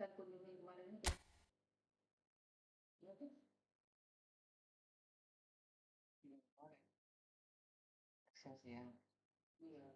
kita kunjungi kemarin itu. Ya tuh. Iya, kemarin. Akses ya. Iya.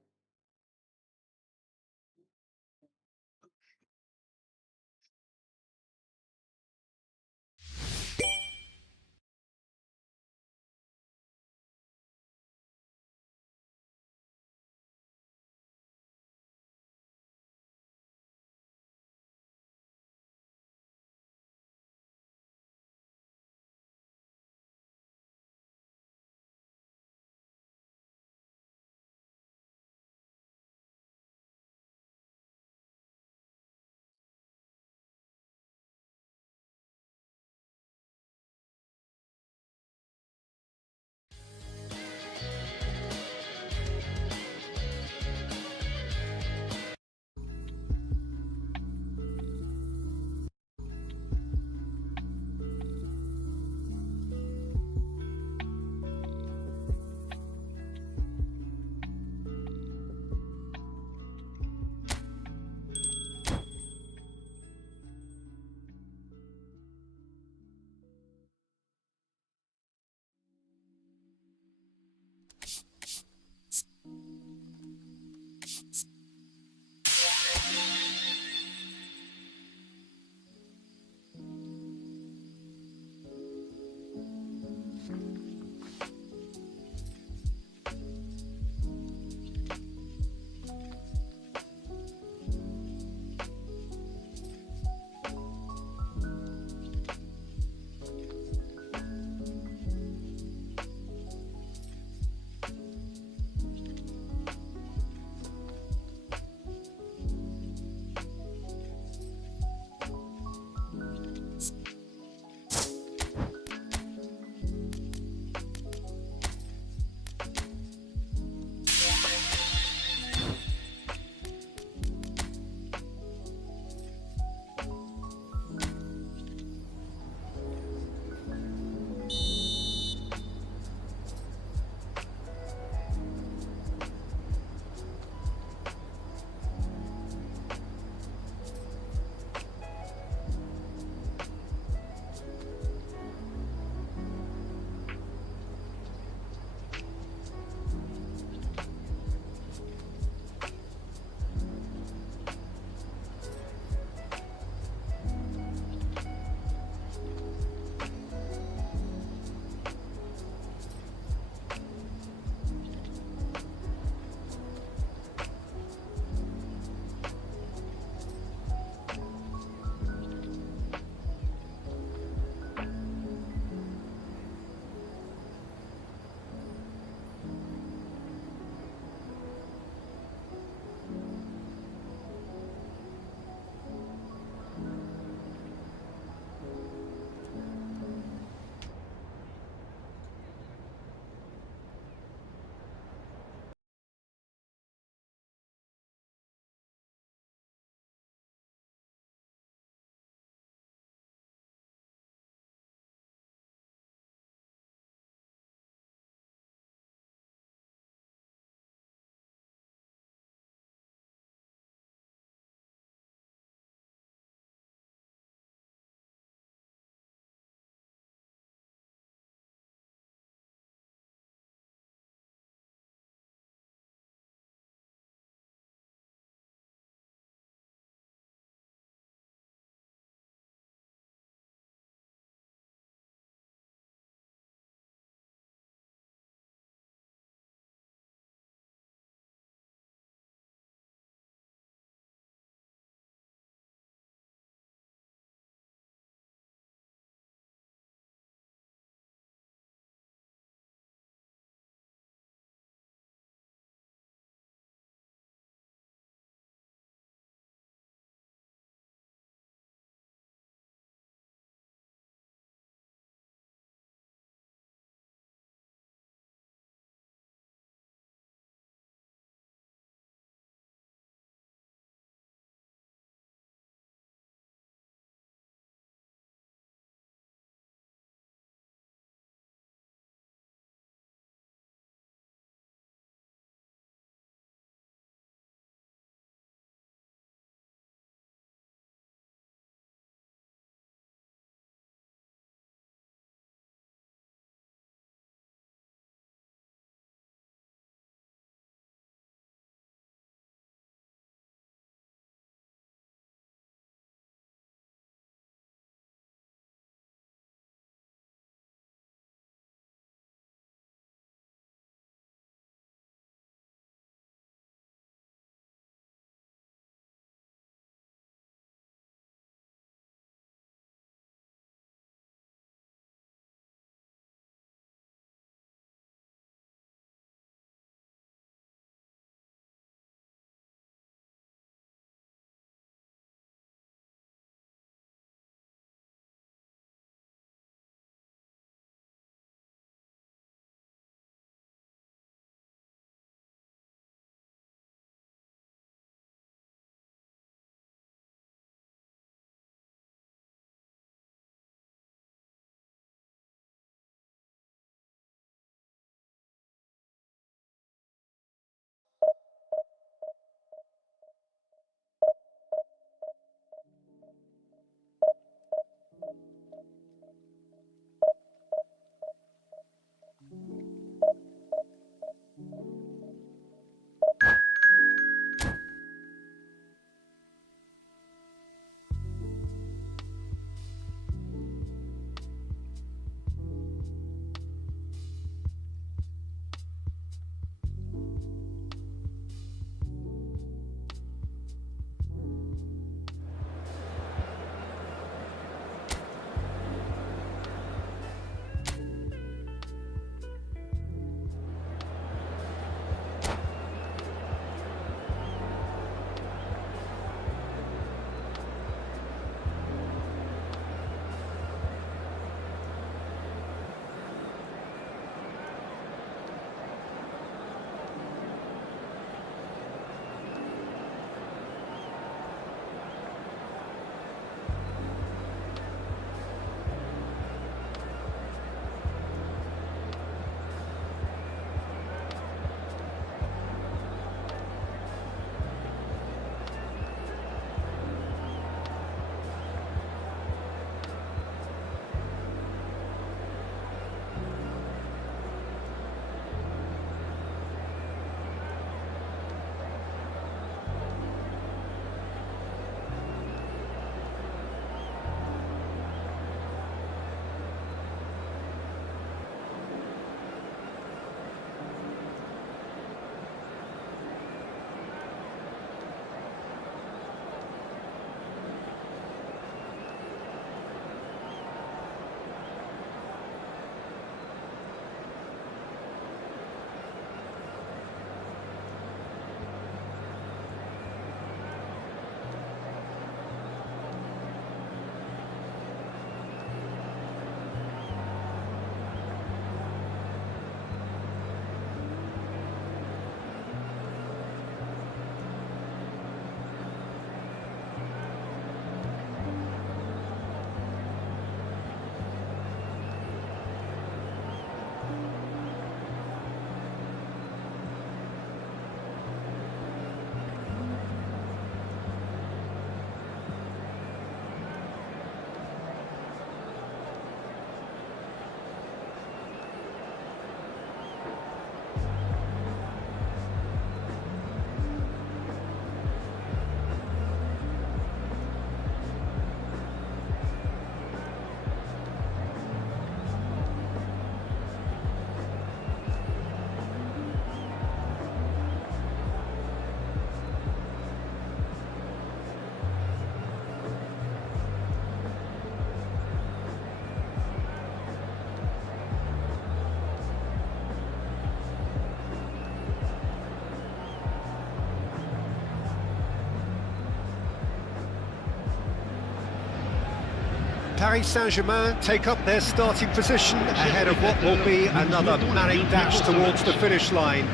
Paris Saint-Germain take up their starting position ahead of what will be another manic dash towards the finish line.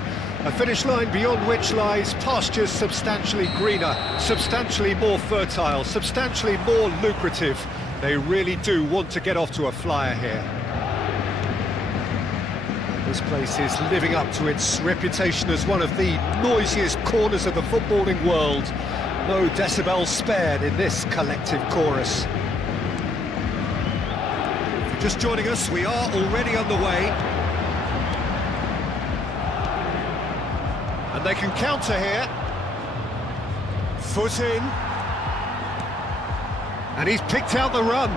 A finish line beyond which lies pastures substantially greener, substantially more fertile, substantially more lucrative. They really do want to get off to a flyer here. This place is living up to its reputation as one of the noisiest corners of the footballing world. No decibels spared in this collective chorus. If you're just joining us, we are already underway. And they can counter here. Foot in. And he's picked out the run.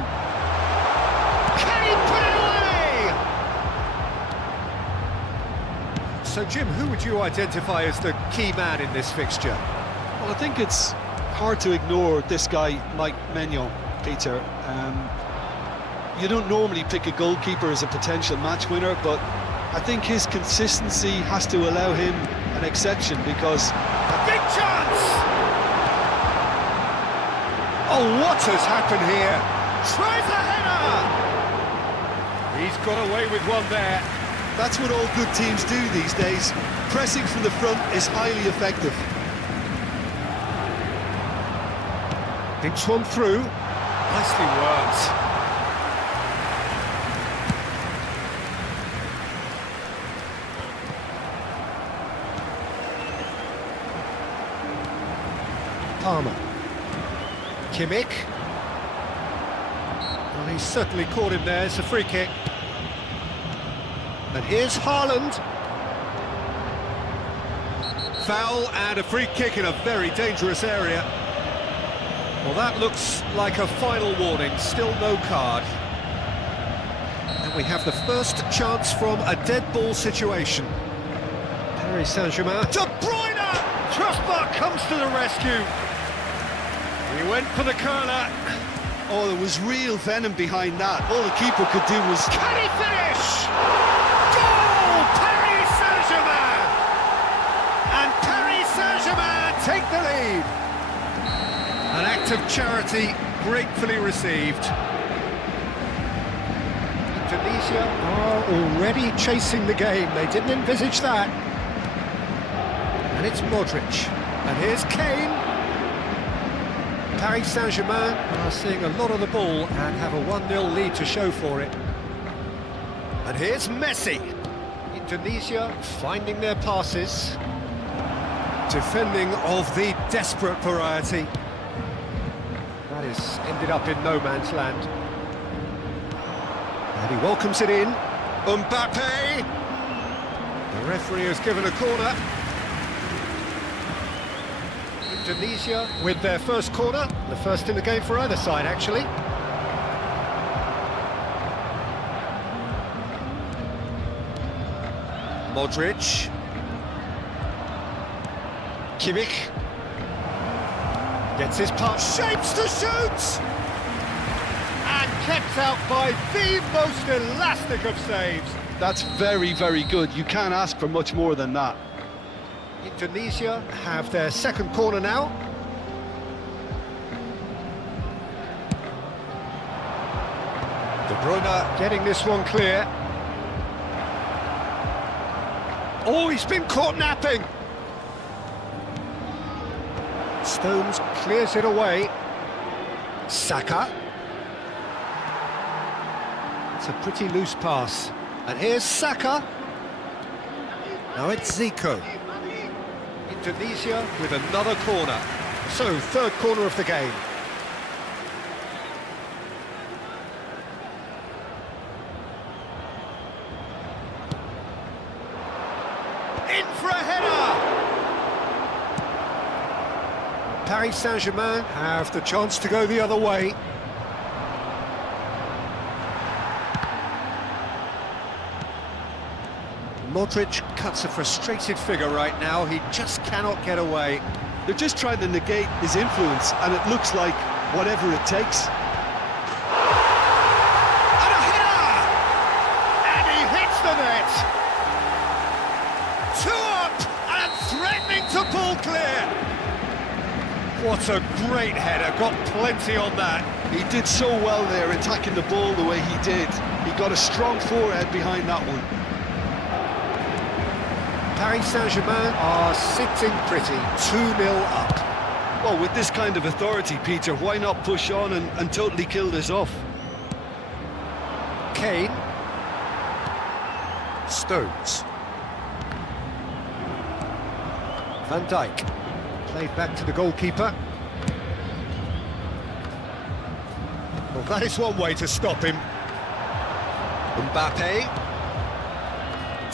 Can he put it away? So, Jim, who would you identify as the key man in this fixture? Well, I think it's hard to ignore this guy, Mike Maignan, Peter. You don't normally pick a goalkeeper as a potential match winner, but I think his consistency has to allow him an exception because... A big chance! Oh, what has happened here? Tries a header! He's got away with one there. That's what all good teams do these days. Pressing from the front is highly effective. Thinks one through. Nicely worked. Palmer. Kimmich. Well, he's certainly caught him there. It's a free kick. And here's Haaland. Foul and a free kick in a very dangerous area. Well, that looks like a final warning. Still no card. And we have the first chance from a dead ball situation. Paris Saint-Germain. De Bruyne! Trustbar comes to the rescue. He went for the curler. Oh, there was real venom behind that. All the keeper could do was... Can he finish? Goal! Paris Saint-Germain! And Paris Saint-Germain take the lead. An act of charity gratefully received. Tunisia are already chasing the game. They didn't envisage that. And it's Modric. And here's Kane. Paris Saint-Germain are seeing a lot of the ball and have a 1-0 lead to show for it. And here's Messi. Indonesia finding their passes. Defending of the desperate variety. That is ended up in no man's land. And he welcomes it in. Mbappe! The referee has given a corner. Indonesia with their first corner, the first in the game for either side, actually. Modric. Kimmich. Gets his pass, shapes to shoot! And kept out by the most elastic of saves. That's very, very good. You can't ask for much more than that. Indonesia have their second corner now. De Bruyne getting this one clear. Oh, he's been caught napping. Stones clears it away. Saka. It's a pretty loose pass. And here's Saka. Now it's Zico. Indonesia with another corner. So, third corner of the game. In for a header! Paris Saint-Germain have the chance to go the other way. Modric cuts a frustrated figure right now. He just cannot get away. They're just trying to negate his influence, and it looks like whatever it takes. And a header! And he hits the net! Two up and threatening to pull clear! What That's a great header, got plenty on that. He did so well there, attacking the ball the way he did. He got a strong forehead behind that one. Paris Saint-Germain are sitting pretty, 2-0 up. Well, with this kind of authority, Peter, why not push on and totally kill this off? Kane. Stones. Van Dijk. Played back to the goalkeeper. Well, that is one way to stop him. Mbappe.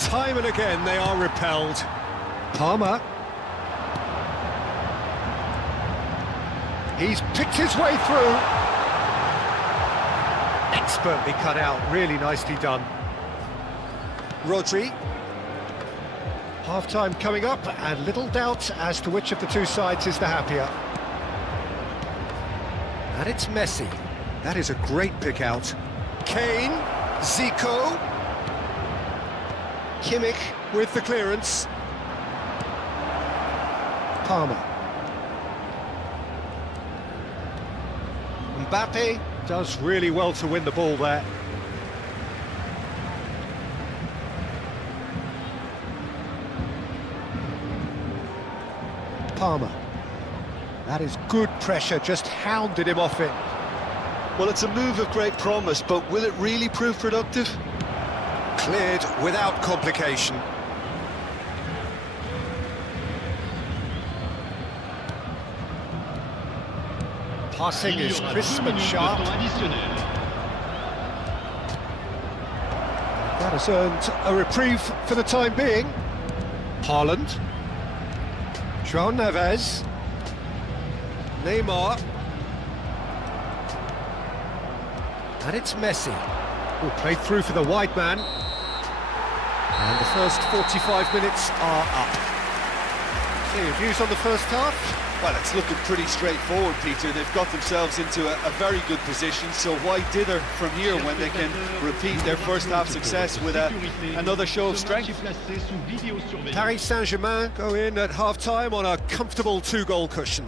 Time and again they are repelled. Palmer. He's picked his way through. Expertly cut out, really nicely done. Rodri. Half-time coming up, and little doubt as to which of the two sides is the happier. And it's Messi. That is a great pick out. Kane, Zico. Kimmich with the clearance. Palmer. Mbappe does really well to win the ball there. Palmer. That is good pressure, just hounded him off it. Well, it's a move of great promise, but will it really prove productive? Cleared without complication. Passing is crisp and sharp. That has earned a reprieve for the time being. Haaland. João Neves. Neymar. And it's Messi, who played through for the wide man. And the first 45 minutes are up. So your views on the first half? Well, it's looking pretty straightforward, Peter. They've got themselves into a very good position, so why dither from here when they can repeat their first half success with another show of strength? Paris Saint-Germain go in at half-time on a comfortable 2-goal cushion.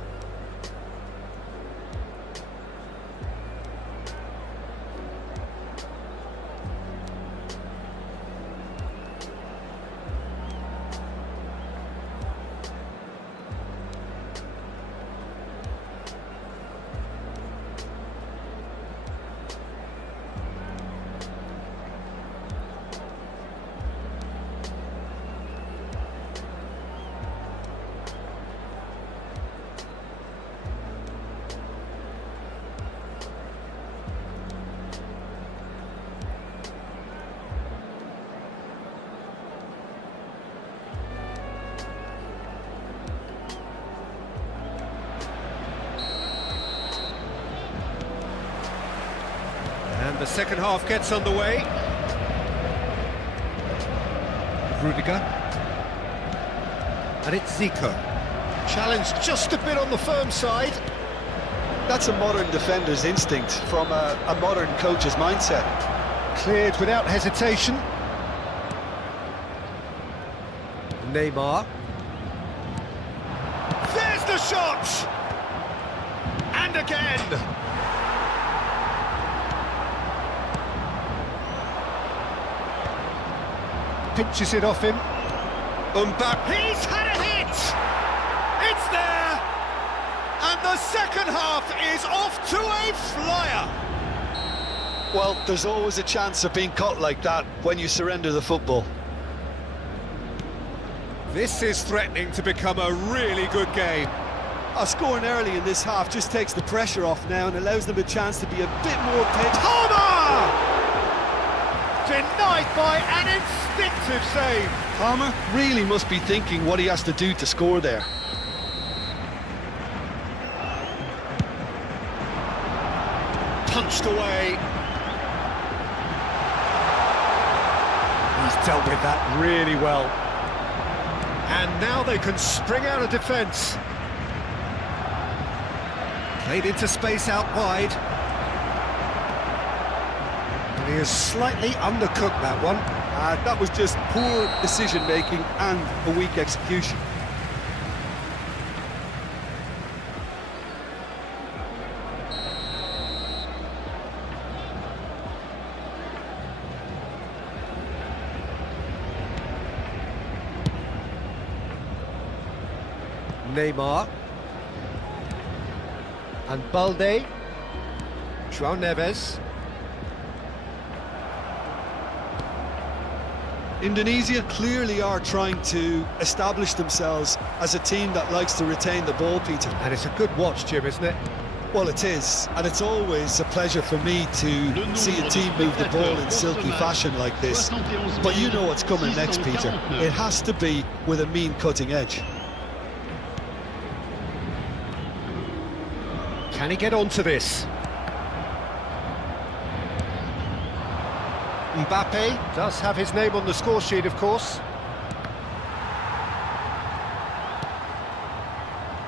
And the second half gets underway. Rudiger. And it's Zico. Challenged just a bit on the firm side. That's a modern defender's instinct from a modern coach's mindset. Cleared without hesitation. Neymar. There's the shot! And again! Pinches it off him. Mbappe. He's had a hit! It's there! And the second half is off to a flyer! Well, there's always a chance of being caught like that when you surrender the football. This is threatening to become a really good game. Scoring early in this half just takes the pressure off now and allows them a chance to be a bit more patient. Palmer! Denied by an instinctive save. Palmer really must be thinking what he has to do to score there. Punched away. He's dealt with that really well. And now they can spring out of defence. Played into space out wide. And he has slightly undercooked that one. That was just poor decision-making and a weak execution. Neymar. And Balde. João Neves. Indonesia clearly are trying to establish themselves as a team that likes to retain the ball, Peter. And it's a good watch, Jim, isn't it? Well, it is, and it's always a pleasure for me to see a team move the ball in silky fashion like this. But you know what's coming next, Peter. It has to be with a mean cutting edge. Can he get onto this? Mbappe does have his name on the score sheet, of course.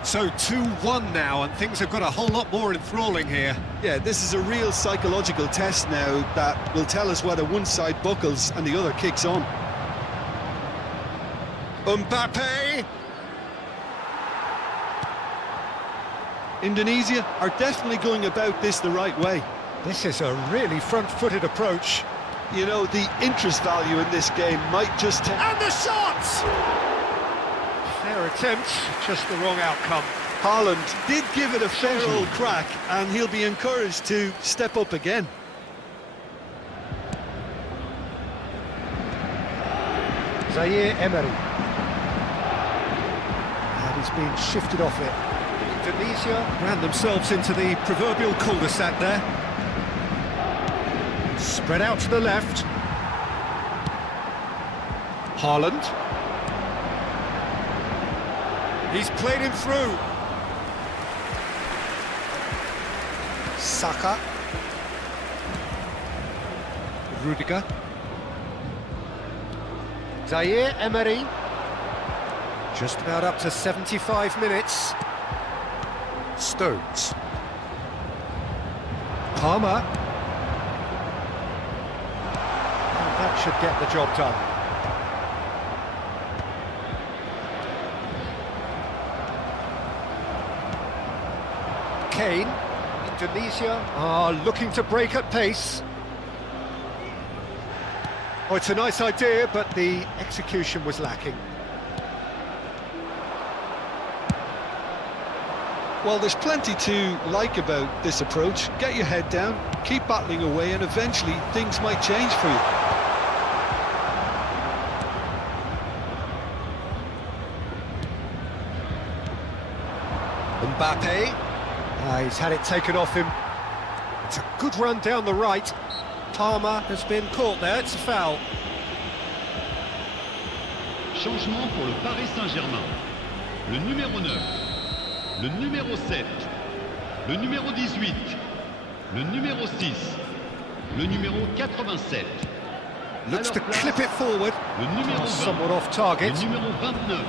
So 2-1 now, and things have got a whole lot more enthralling here. Yeah, this is a real psychological test now that will tell us whether one side buckles and the other kicks on. Mbappe! Indonesia are definitely going about this the right way. This is a really front-footed approach. You know, the interest value in this game might just... And the shot! Fair attempt, just the wrong outcome. Haaland did give it a fair old crack, and he'll be encouraged to step up again. Zaire Emery. And he's been shifted off it. Indonesia ran themselves into the proverbial cul-de-sac there. Spread out to the left. Haaland. He's played him through. Saka. Rudiger. Zaire Emery. Just about up to 75 minutes. Stones. Palmer. And that should get the job done. Kane. Indonesia are looking to break at pace. Oh, it's a nice idea, but the execution was lacking. Well, there's plenty to like about this approach. Get your head down, keep battling away, and eventually things might change for you. Mbappe. He's had it taken off him. It's a good run down the right. Palmer has been caught there, it's a foul. Changement pour le Paris Saint-Germain. Le numéro 9, le numéro 7, le numéro 18, le numéro 6, le numéro 87. Looks to clip it forward. Le numéro 20, somewhat off target. le numéro 29,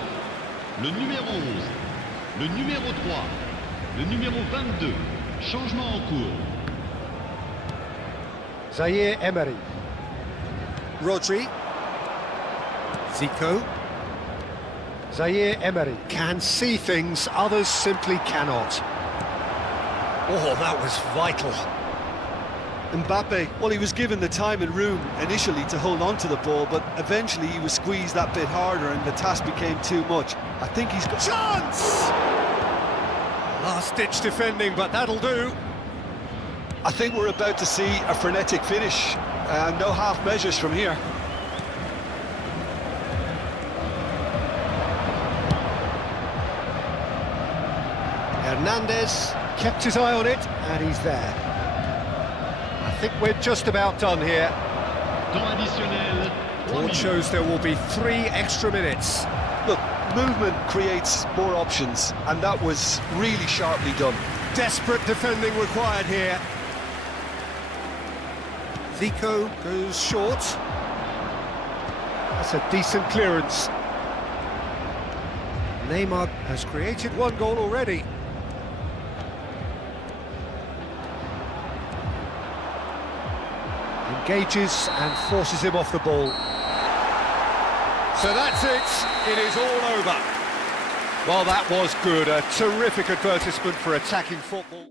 le numéro 11, le numéro 3, le numéro 22. Changement en cours. Zaire Emery. Rodri. Zico. Zaire Emery can see things others simply cannot. Oh, that was vital. Mbappe, well, he was given the time and room initially to hold on to the ball, but eventually he was squeezed that bit harder and the task became too much. I think he's got... Chance! Last-ditch defending, but that'll do. I think we're about to see a frenetic finish. No half measures from here. Hernandez kept his eye on it, and he's there. I think we're just about done here. Temps additionnel. 3 Board minutes. shows there will be 3 extra minutes. Look, movement creates more options, and that was really sharply done. Desperate defending required here. Zico goes short. That's a decent clearance. Neymar has created 1 goal already. Engages and forces him off the ball. So that's it. It is all over. Well, that was good. A terrific advertisement for attacking football.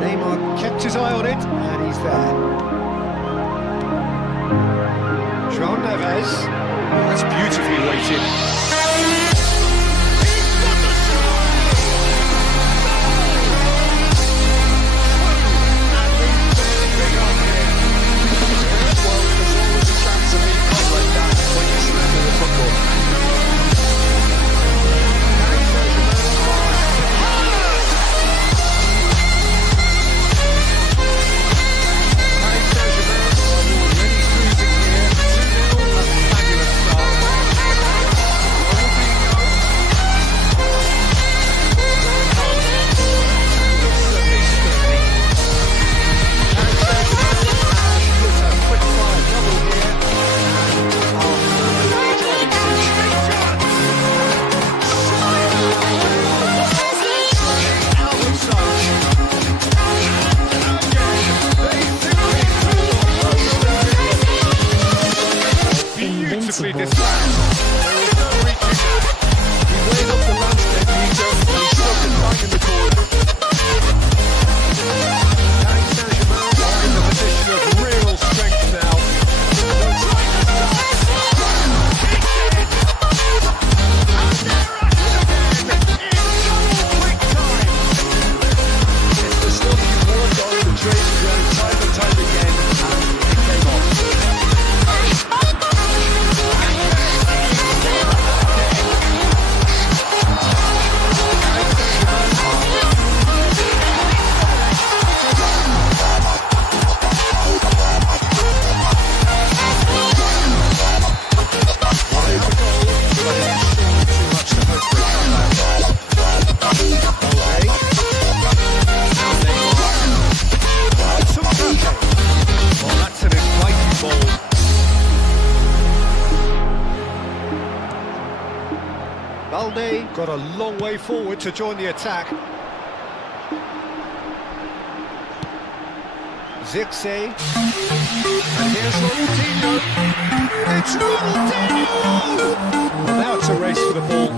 Neymar. Neymar kept his eye on it, and he's there. João Neves. Oh, that's beautifully weighted. Beautifully dispatched. There is no reaching there. He weighed up the landscape, Peter, and he stuck it back in the corner. Paris Saint-Germain are in the position of real strength now. It's the stuff you worked on in the training ground time and time again, and it came off. Balde got a long way forward to join the attack. Zirkzee. And here's Ronaldinho. It's Ronaldinho! Well, now it's a race for the ball.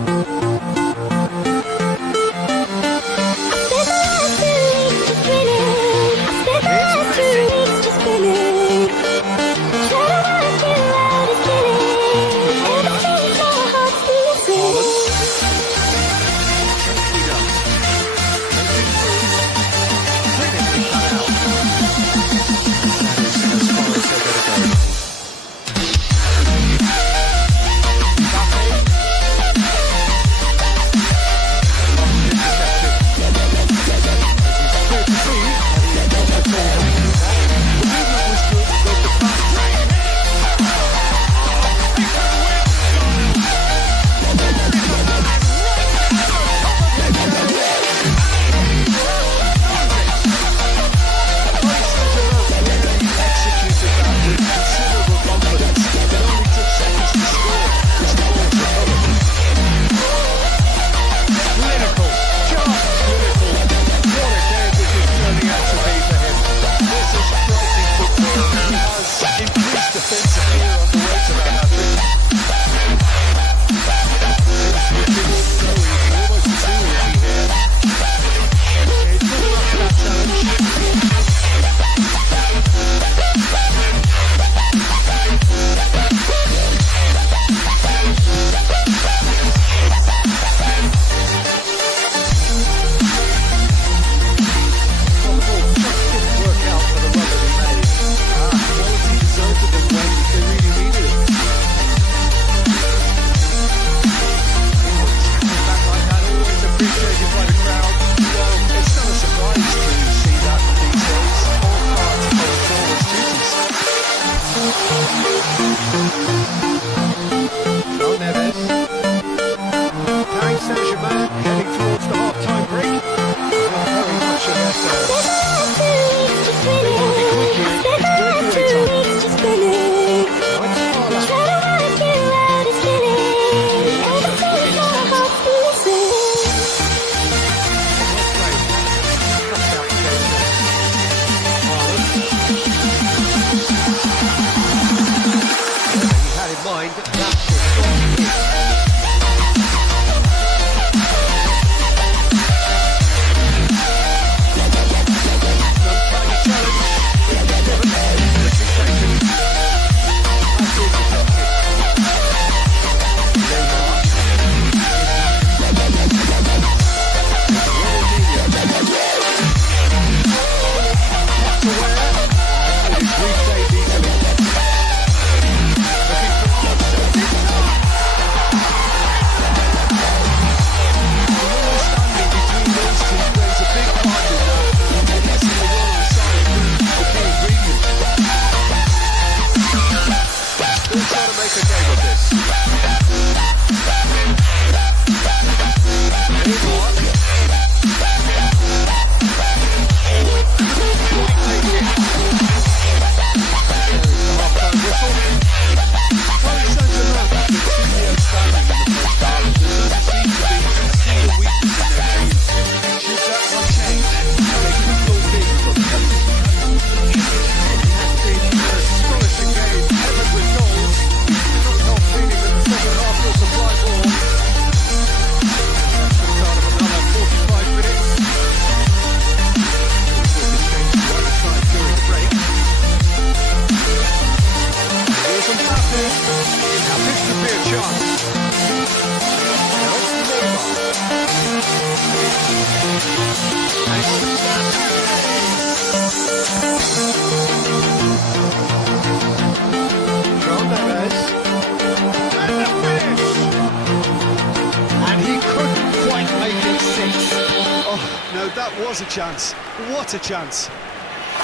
Now that was a chance. What a chance.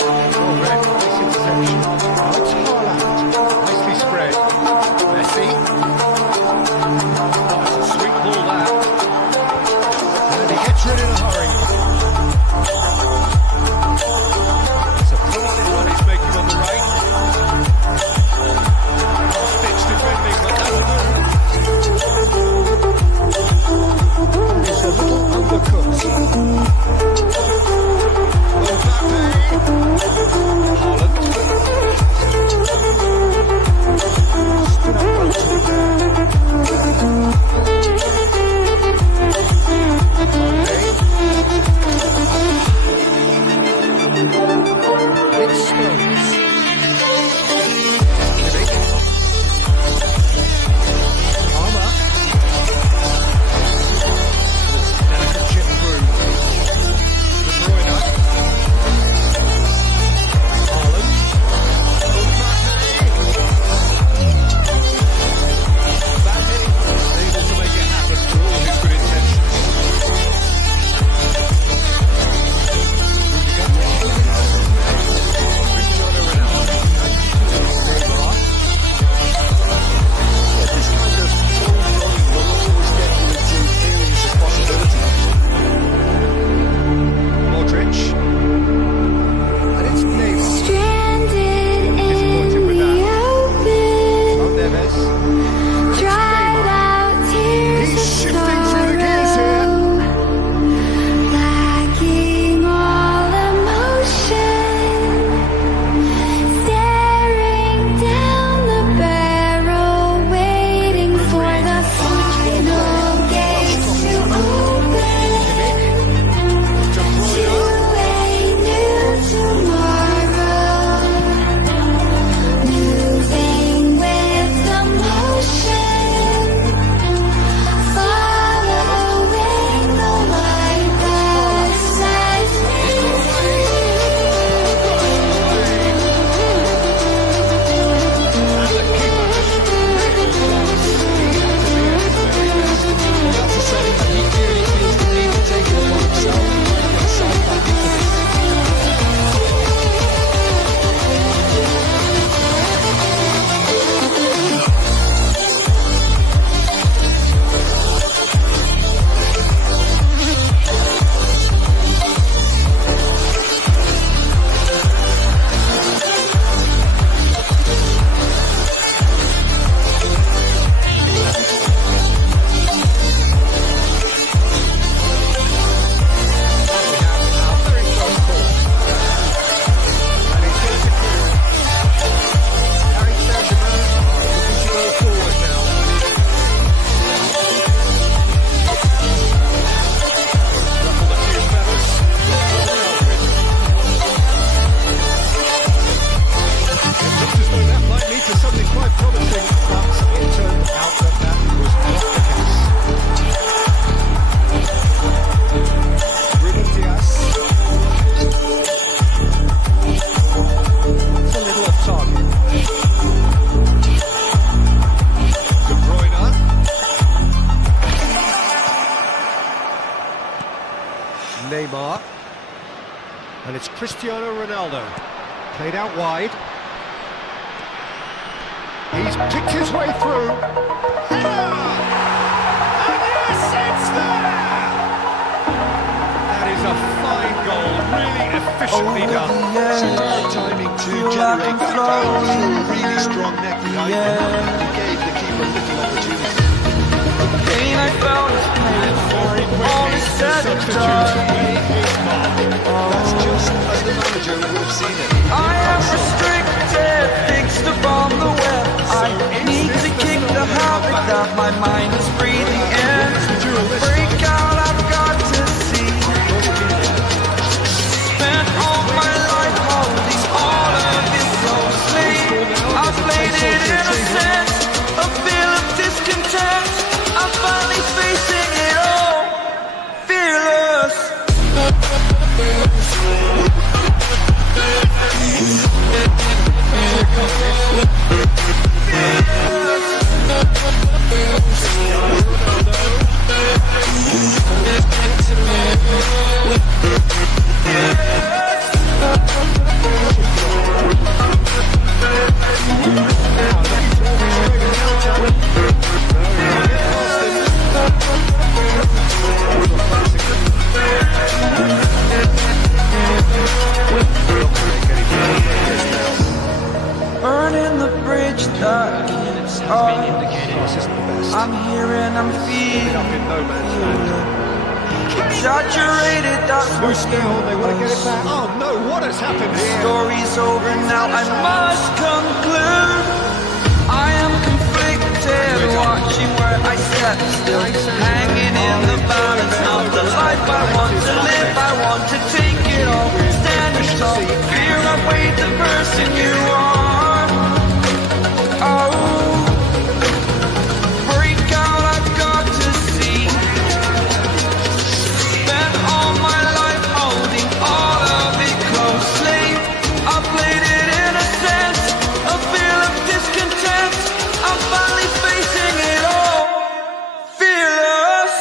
Well read, nice interception. Now it's Haaland. Nicely spread. Messi. That's a sweet ball that. And he gets rid in a hurry. It's a perfect one he's making on the right. Stitch defending, but that'll do. It's a little undercooked. Haaland. Stood up well to it there. It's Stones. Trik. Palmer. Delicate chip through. De Bruyne. Haaland. Mbappe able to make it happen for all his good intentions. Cristiano Ronaldo. Neymar. Yeah, this kind of ball-rolling will always get you into areas of possibility. Modric. And it's Neymar. Stranded Disappointed in with the that. open, Oh, Neves. dried out tears He's of shifting through the gears here. sorrow, lacking all emotion, staring down the barrel, waiting for the final gates to open De to Bruyne. a new tomorrow, moving with the motion, following the light that sets me free. And the keeper just really close. He had to be at his very best. Well, that's a sign that he clearly feels the need to take it upon himself and try to get the side back into this. Neymar. And it's Cristiano Ronaldo. Played out wide. He's picked his way through. Header! And yes, it's there! That is a fine goal, really efficiently done. Superb timing to generate that foul through a really strong neck behind him. He gave the keeper little opportunity. Pain I felt is paid for, all is said and done. That's just as the manager would have seen it. I am restricted, fixed upon the web. I need to kick the habit that my mind is breathing in. Break out, I've got to see. Spent all my life holding all of it closely. I played it innocent, a feel of discontent. I'm finally facing it all, fearless. I'm here and I'm feeling Up in no man's land. exaggerated, that's what Loose now, they want to get it back. Oh no, what has happened here? story's over now, I must conclude. I am conflicted, watching where I step still, hanging in the balance, not the life I want to live. I want to take it all, standing tall, fear I weighed the person you are. Oh, break out, I've got to see. Spent all my life holding all of it closely. I played it in a sense, a feel of discontent. I'm finally facing it all, fearless.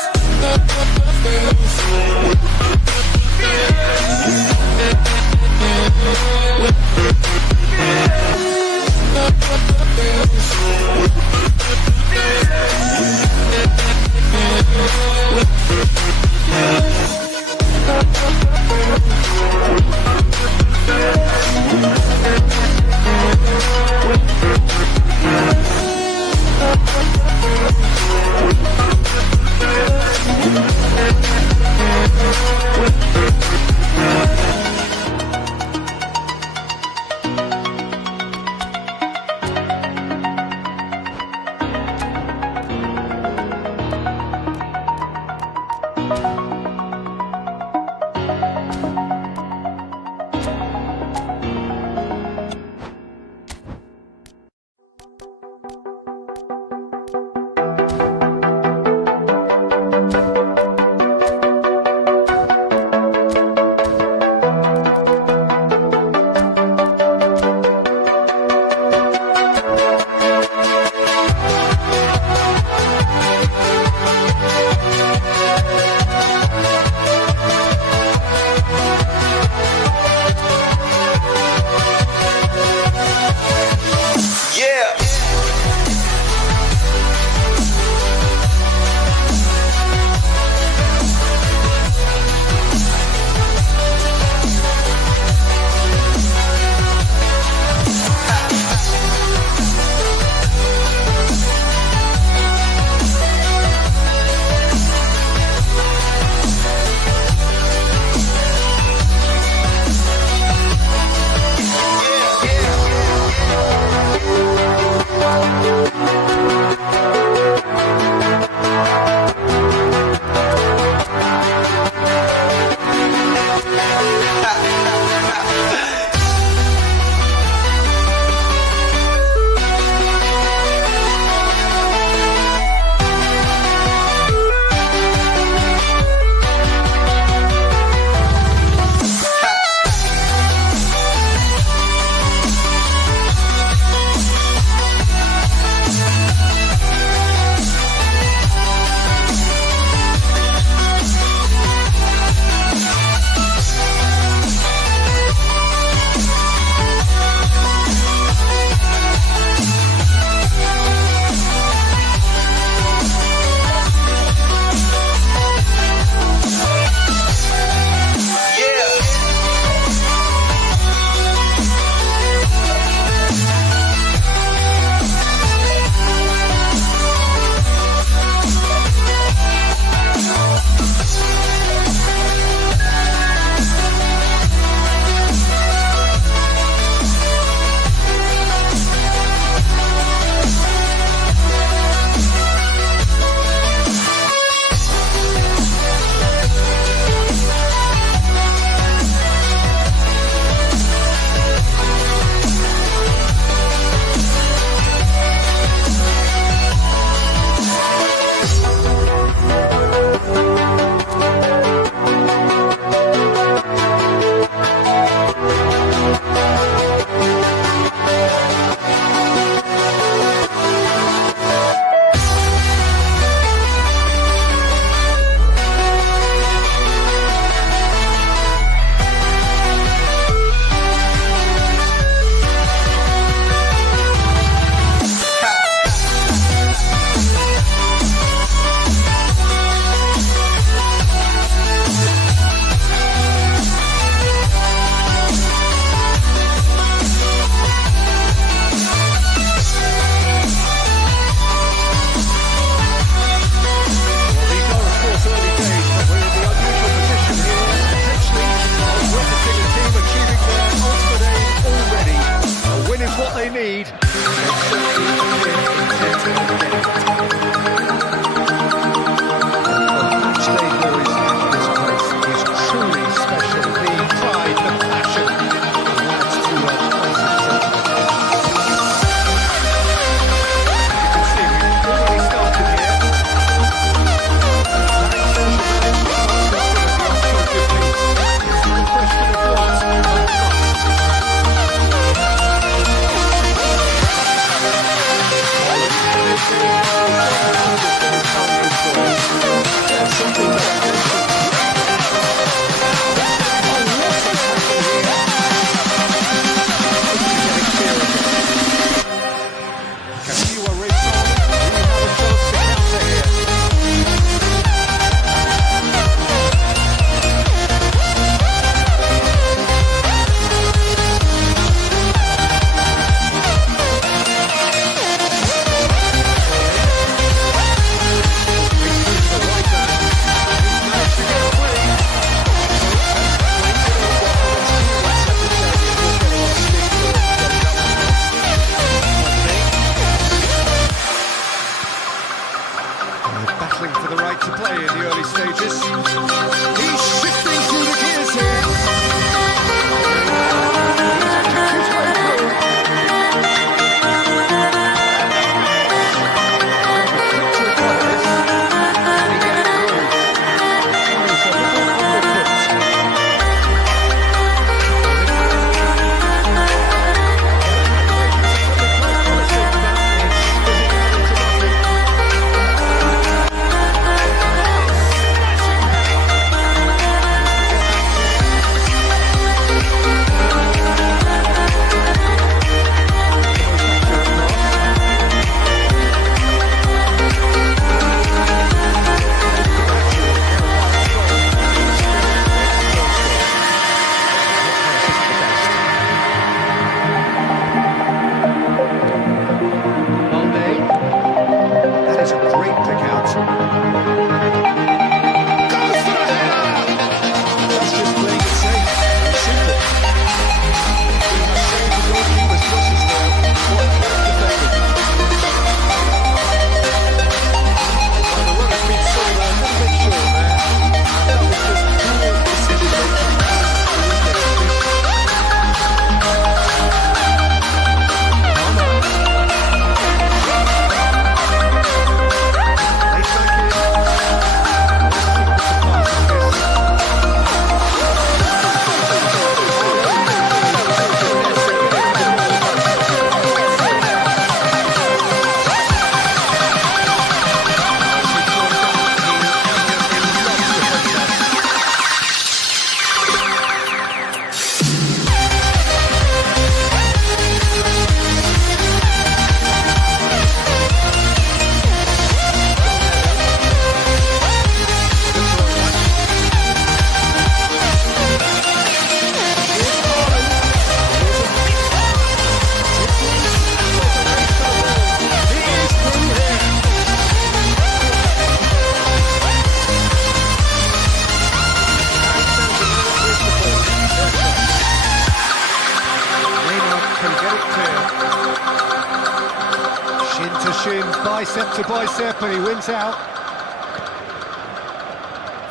bicep to bicep, and he wins out.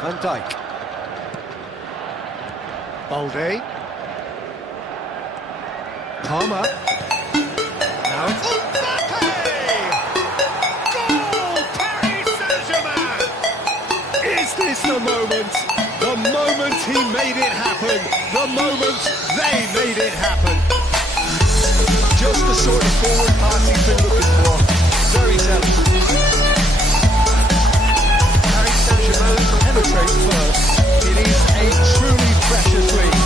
Van Dijk. Balde. Palmer. Now it's Mbappe! Goal! Paris Saint-Germain! Is this the moment? The moment he made it happen. The moment they made it happen. Just the sort of forward pass he's been looking for. Very talented. Paris Saint-Germain penetrate first. It is a truly precious league.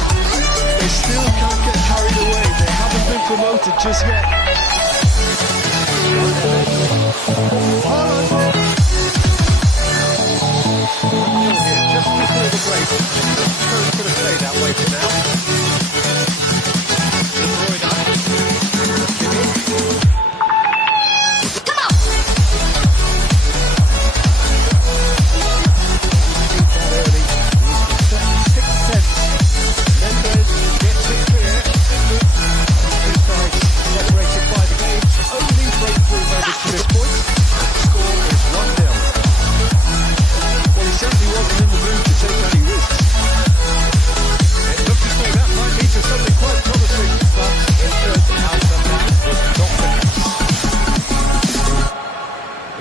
They still can't get carried away. They haven't been promoted just yet. Haaland. 1-0 here, just before the break. So it's going to stay that way for now. De Bruyne.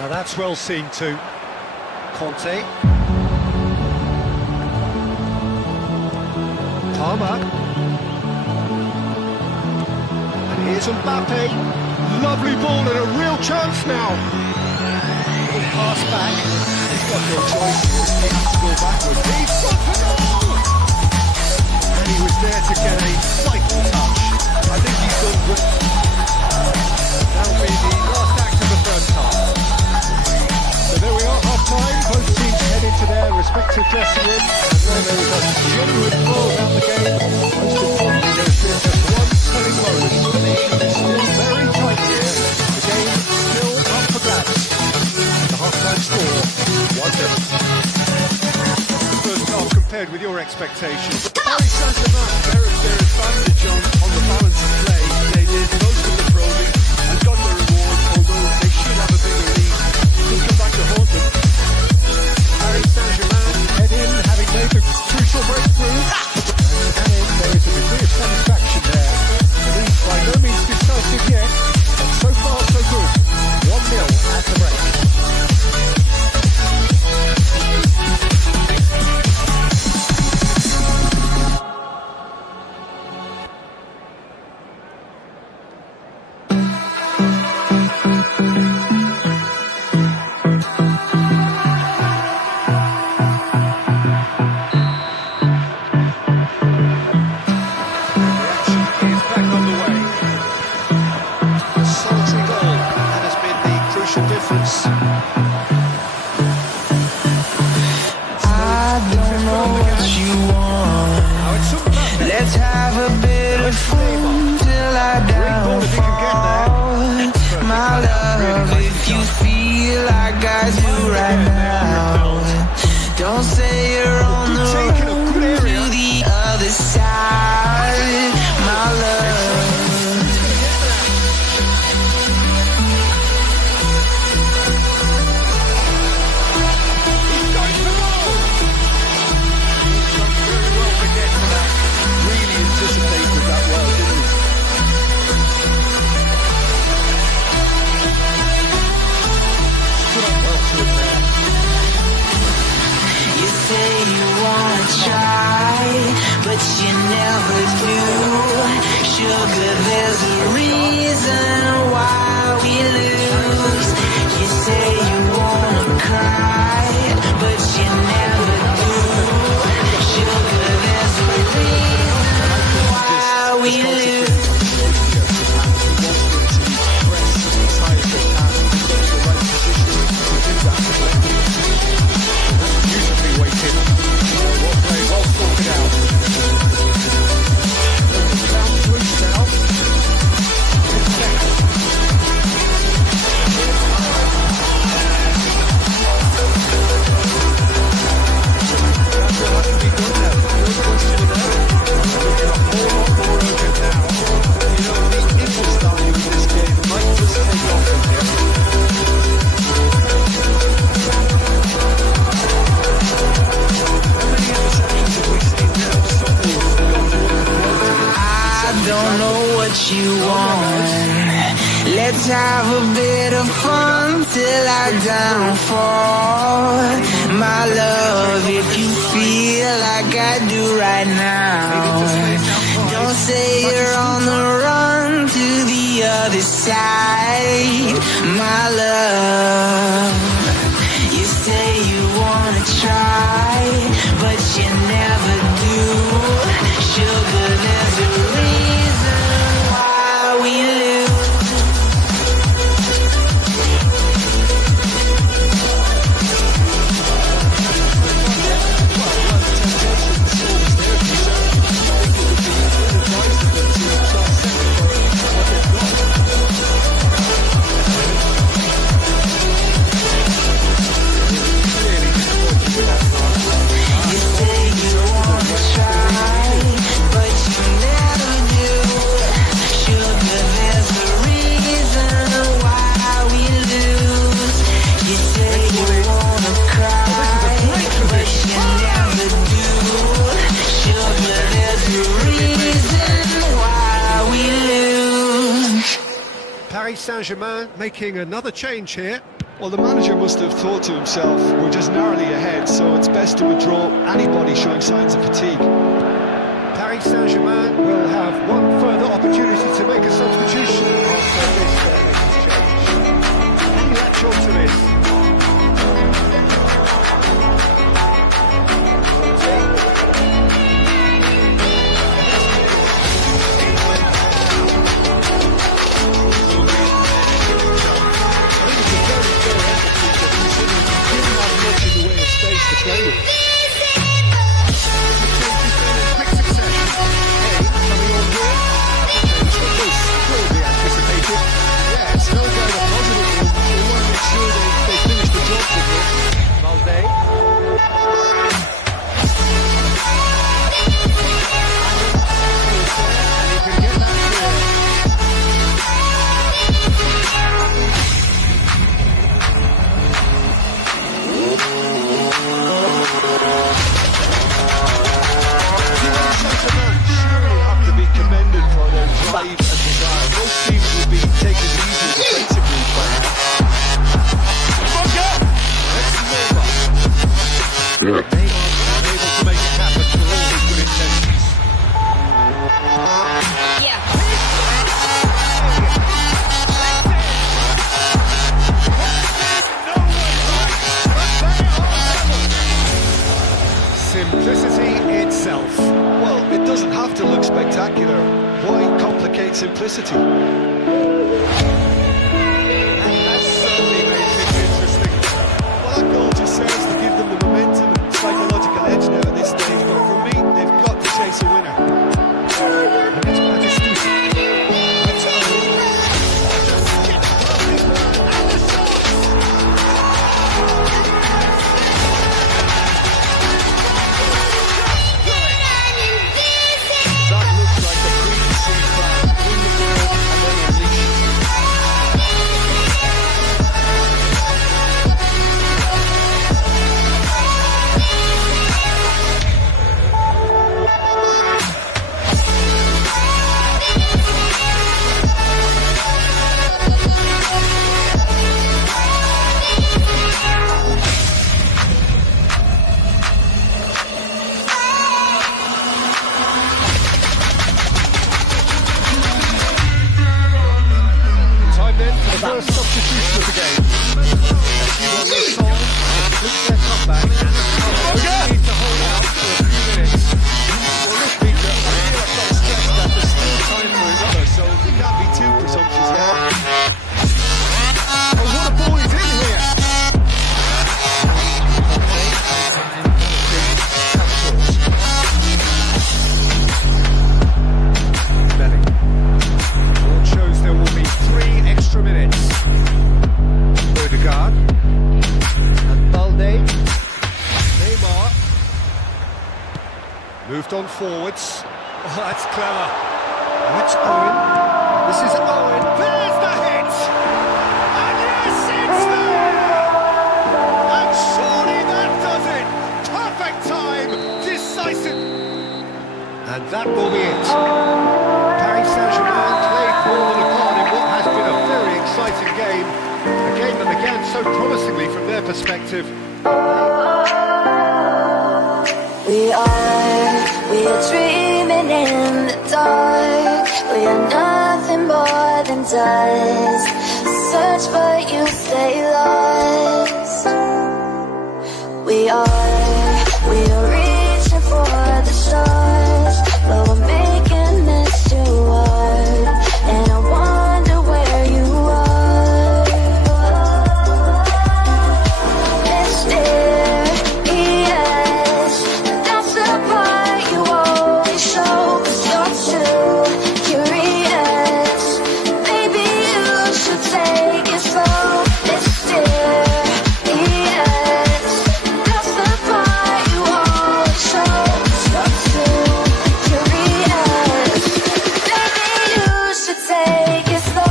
That's well seen too. Conte. Palmer. And here's Mbappe. Lovely ball and a real chance now. Little pass back. He's got no choice. He has to go backward. He's got the goal! And he was there to get a vital touch. I think he's done good. That'll be the last act of the first half. So there we are, half-time. Both teams head into their respective dressing room. And while there was a genuine flow about the game, most importantly, there's been just one telling moment. The nation is still very tight here. The game still up for grabs. The half-time score, 1-0. The first half compared with your expectations. Paris Saint-Germain, their advantage on the balance of play. They did most of the probing and got their reward, although they should have a bigger lead. Could come back to haunt them. Paris Saint-Germain head in, having made the crucial breakthrough. And there is a degree of satisfaction there. The lead by no means decisive yet, but so far so good. 1-0 at the break. don't know what you want. Let's have a bit of fun till I downfall. My love, if you feel like I do right now, don't say you're on the run to the other side. My love, you say you wanna try, but you never do. Sugar, there's a reason why we lose. Paris Saint-Germain making another change here. Well, the manager must have thought to himself, we're just narrowly ahead, so it's best to withdraw anybody showing signs of fatigue. Paris Saint-Germain will have one further opportunity to make a substitution after this latest change. Can you latch on to this? Simplicity itself. Well, it doesn't have to look spectacular. Why complicate simplicity? That's certainly made things interesting. Well, that goal just serves to give them the momentum and psychological edge now at this stage, but for me, they've got to chase a winner. And it's Batistuta. That's Owen. Just skip perfect burn and the shot. That looks like a preconceived plan. Win the ball and then unleash. Time then for the first substitution of the game. Complete their comeback. Only need to hold out for a few minutes. Well, look, Peter, I feel I've got to stress that there's still time for another, so we can't be too presumptuous yet. Oh, what a ball is in here! Belling. Board shows there will be 3 extra minutes. Odegaard. And Balde. Neymar. Moved on forwards. Oh, that's clever. Oh, it's Owen. This is Owen. There's the hit! And yes, it's there! And surely that does it! Perfect time! Decisive! And that will be it. Paris Paris Saint-Germain played more than a part in what has been a very exciting game. A game that began so promisingly from their perspective. We are dreaming in the dark. We are nothing more than dust. Search but you stay lost. We are reaching for the stars, but we're making this too hard. And I wonder where you are. Mysterious, that's the part you always show. 'Cause you're too curious. Maybe you should take it slow. Mysterious, that's the part you always show. 'Cause you're too curious. Maybe you should take it slow.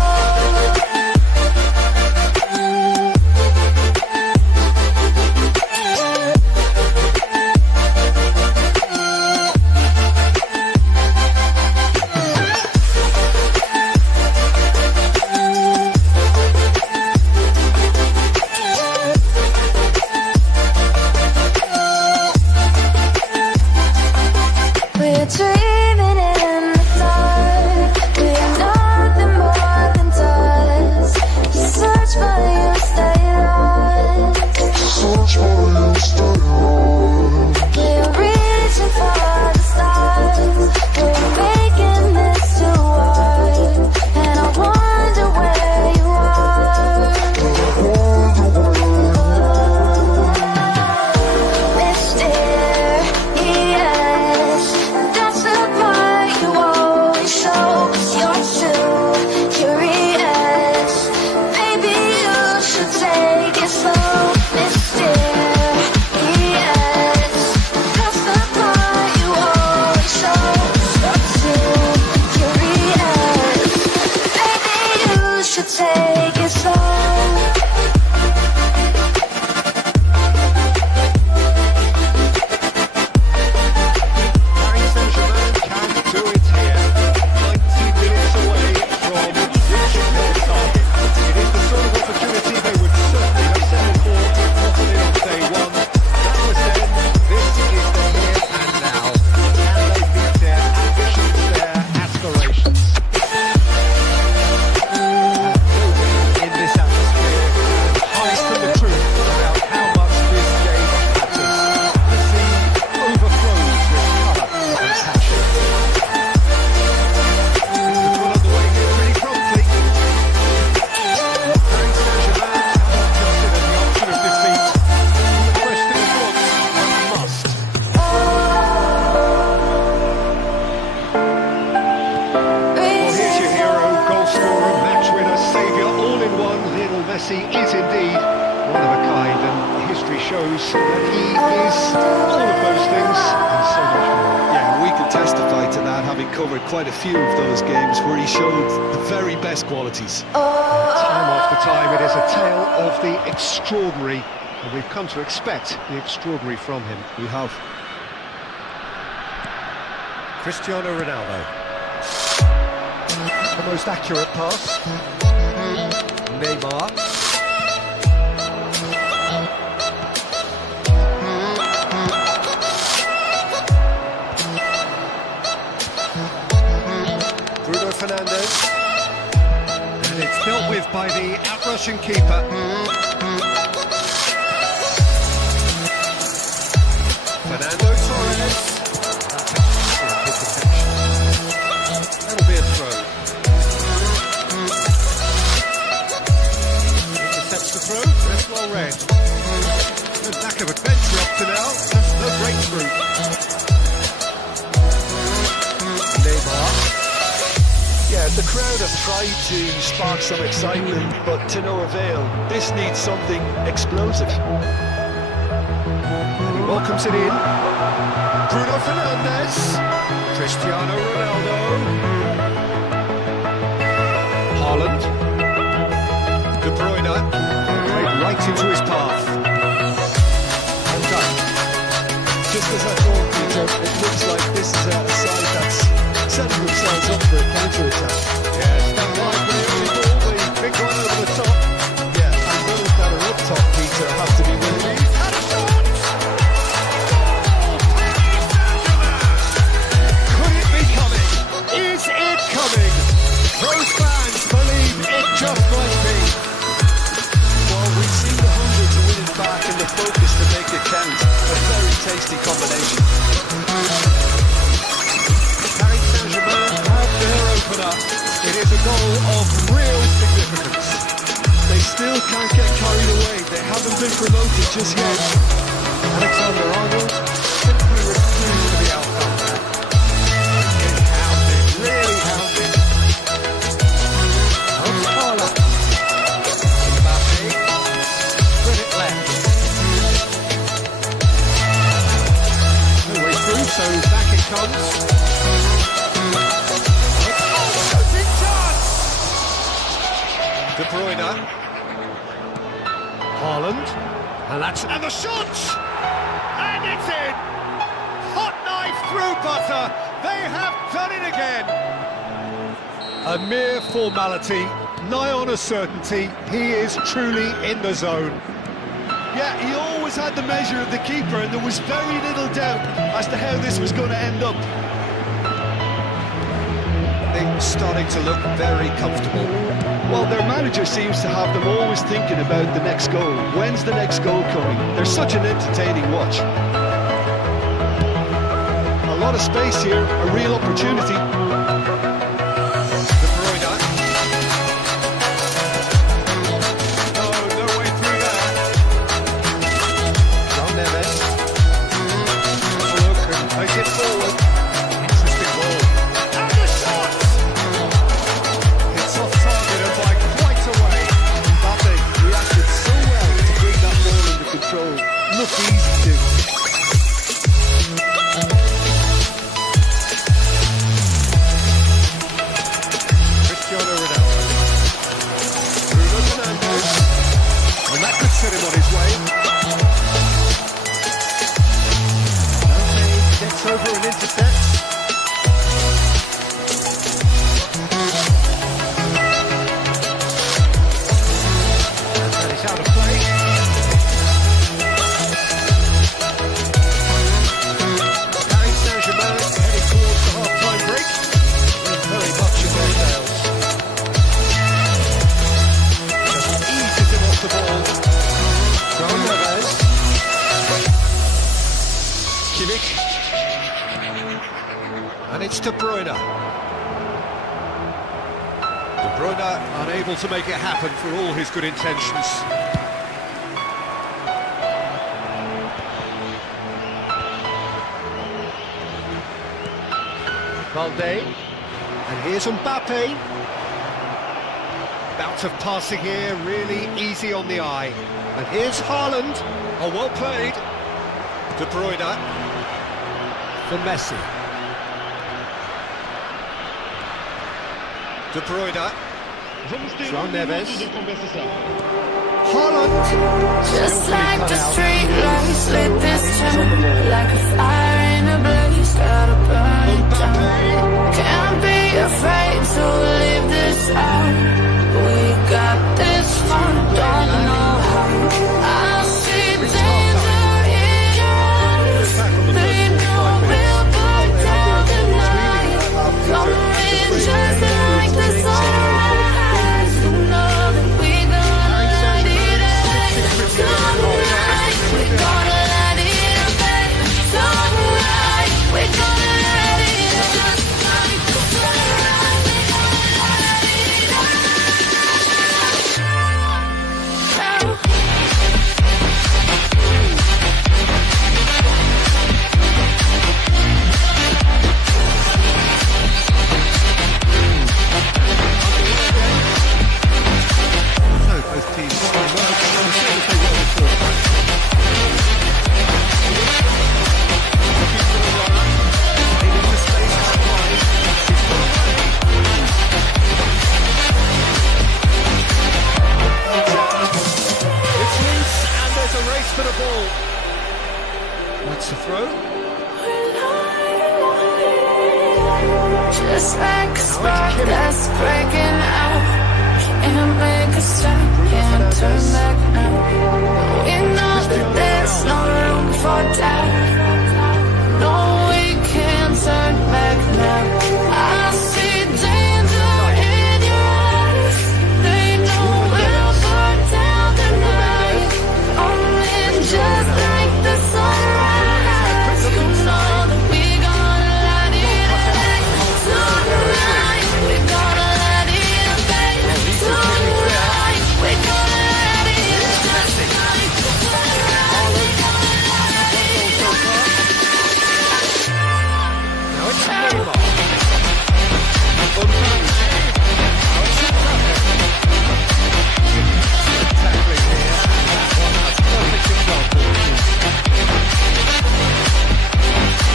We're dreaming in the dark. We are nothing more than dust. Search but you stay lost. We're reaching for the stars. We're making this too hard. And I wonder where you are. Mysterious, that's the part you always show. 'Cause you're too curious. Maybe you should take it slow. Mysterious, that's the part you always show. 'Cause you're too curious. Maybe you should take it slow. Paris Saint-Germain can do it here. 90 minutes away from reaching their target. It is the sort of opportunity they would certainly have settled for properly on day one. That was then. This is the here and now. Can they meet their ambitions, their aspirations? In this atmosphere, hide from the truth about how much this game matters. The sea overflows with colour and passion. It's one on the way here pretty promptly. Paris Saint-Germain cannot consider the option of defeat. The question is what? And must. Well, here's your hero, goal scorer, match winner, saviour, all in one. Lionel Messi is indeed one of a kind, and history shows that he is all of those things and so much more. Yeah, we can testify to that, having covered quite a few of those games where he showed the very best qualities. Time after time, it is a tale of the extraordinary, and we've come to expect the extraordinary from him. We have. Cristiano Ronaldo. The most accurate pass. Neymar. Bruno Fernandes. And it's dealt with by the outrushing keeper. Fernando Torres. That's excellent good protection. That'll be a throw. Intercepts the throw. That's well read. Good lack of adventure up to now. That's no breakthrough. Neymar. Yeah, the crowd have tried to spark some excitement, but to no avail. This needs something explosive. And he welcomes it in. Bruno Fernandes. Cristiano Ronaldo. Haaland. De Bruyne. Played right into his path. And done. Just as I thought, Peter, it looks like this is a side that's setting themselves up for a counter-attack. Yeah, stand wide for the early ball, the big one over the top. Yeah, and those that are up top, Peter, have to be willing. He's had a shot! Could it be coming? Is it coming? Those fans believe it just might be. Well, we've seen the hunger to win it back and the focus to make it count. A very tasty combination. Paris Saint-Germain have their opener. It is a goal of real significance. They still can't get carried away. They haven't been promoted just yet. Alexander-Arnold simply refused to be outdone there. Getting hounded, really hounded. Ospala. Mbappe. Spread it left. No way through, so back it comes. Shooting chance! De Bruyne. Haaland. And the shot! And it's in! Hot knife through butter. They have done it again. A mere formality, nigh on a certainty. He is truly in the zone. Yeah, he always had the measure of the keeper, and there was very little doubt as to how this was going to end up. Things starting to look very comfortable. Well, their manager seems to have them always thinking about the next goal. When's the next goal coming? They're such an entertaining watch. A lot of space here, a real opportunity. De Bruyne. No way through there. John Neves. Look and take it forward. Interesting ball. And the shot! It's off target and by quite a way. Mbappe reacted so well to bring that ball under control. Looked easy too. Cristiano Ronaldo. Bruno Fernandes. And that could set him on his way. Mbappe gets over and intercepts. And that is out of play. Paris Saint-Germain heading towards the half-time break. Very much in their tails. Just eases him off the ball. John Neves. Kimmich. And it's De Bruyne. De Bruyne unable to make it happen for all his good intentions. Valde. And here's Mbappe. Bout of passing here, really easy on the eye. And here's Haaland. Oh, well played. De Bruyne. For Messi. De Bruyne. João Neves. Haaland. Just like the street lights lit this town, like a fire in a blaze, gotta burn it down. Can't be afraid to leave this out. We got this fun, don't know how. I see danger in us. They know we'll burn down the night. Coming just like the sunrise. You know that we gonna light it up. Tonight, we gonna light it up. Tonight, we gonna light it up. Just like a spark that's breaking out. Can't make a stop, can't turn back now. We know that there's no room for doubt. No, we can't turn back now. I see danger in your eyes. They know we'll burn down the night. Only just like the sunrise. You know that we gonna light it up. Tonight, we gonna light it up, baby. Tonight, we gonna light it up. Tonight, we gonna light it up. Now it's Neymar. Tackling here. That one a perfect example.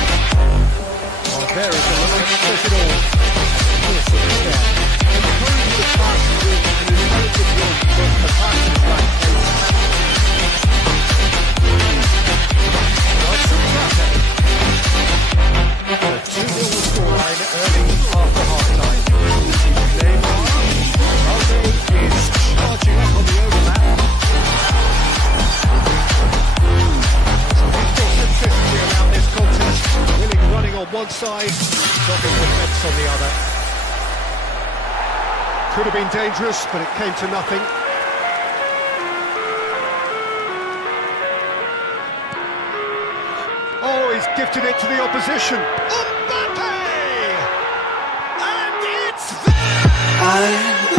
Oh, there is a line that says it all. Yes, it is there. Improving the pass with an intelligent run, but the pass is like pace. Now it's traffic. The 2-0 scoreline early after half-time. Neymar. Ronaldo is charging up on the overlap. Some equal simplicity around this contest. Willing running on one side, stopping defence on the other. Could have been dangerous, but it came to nothing. Oh, he's gifted it to the opposition. Mbappe! And it's there! I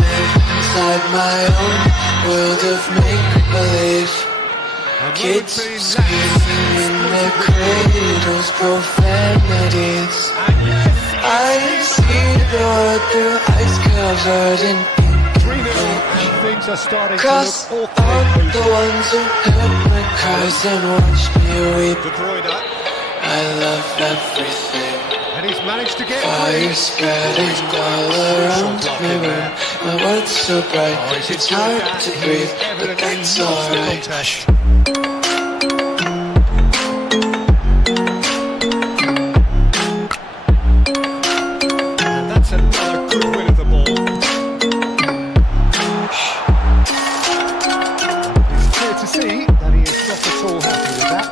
live inside my own world of make-believe. Kids screaming in their cradles, profanities. I see the world through ice covered in ink. 3-0, and things are starting Cross to look out awfully the ones who heard my cries and watched me weep. De Bruyne, I love everything. and he's managed to get Fire away. spreading all around my room. My world's so bright, it's hard to breathe, but that's alright. And that's another good win of the ball. It's clear to see that he is not at all happy with that.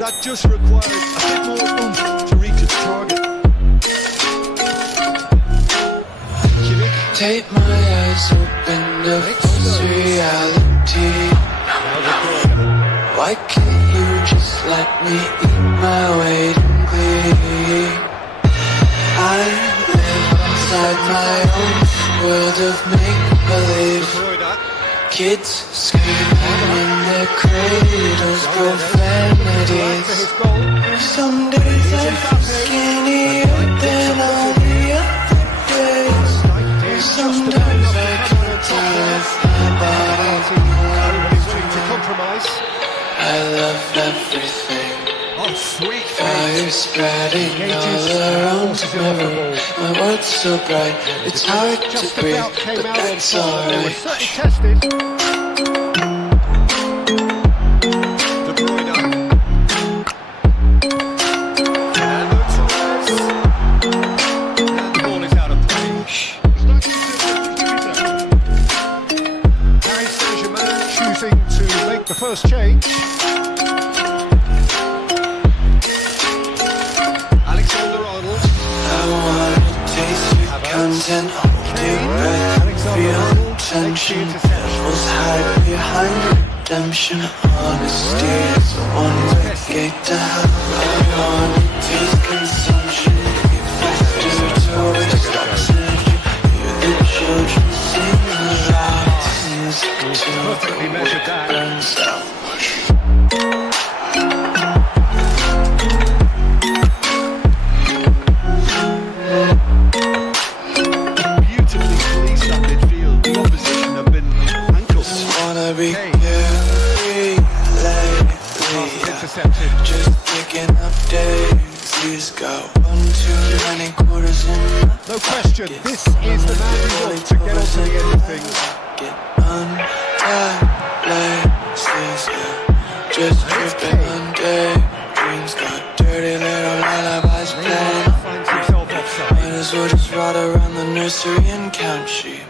That just required a bit more oomph to reach its target. Take my eyes open to false reality. Why can't you just let me eat my weight in glee? I live inside my own world of make-believe. Kids screaming in their cradles, profanities. Some days I feel skinnier than all the other days. Sometimes I can't tell if my body Nobody's willing to compromise. I love everything. Oh, sweet. Fire spreading all around my room. My world's so bright, it's hard to Just breathe, about came but out on that's top. They were alright. certainly tested. De Bruyne. Fernando Torres. And the ball is out of play. Paris Saint-Germain choosing to make the first change. Alexander-Arnold. I wanna taste your content, hold your breath, feel tension. Was hide behind redemption. Honesty is a one-way gate to hell. I wanna taste consumption. Effective towards oxygen. Hear the children sing aloud. Music Perfectly measured till that. it burns out. Beautifully policed that midfield. The opposition have been ankles. Wanna be Hey. carefree lately. Intercepted. Just picking up daisies. Got 1 too many quarters in my No question, this is the man we want to get on to the end of things. Get untied places, yeah. Just tripping on daydreams. Got dirty little lullabies playing. Finds himself offside. Might as we'll just ride around the nursery and count sheep.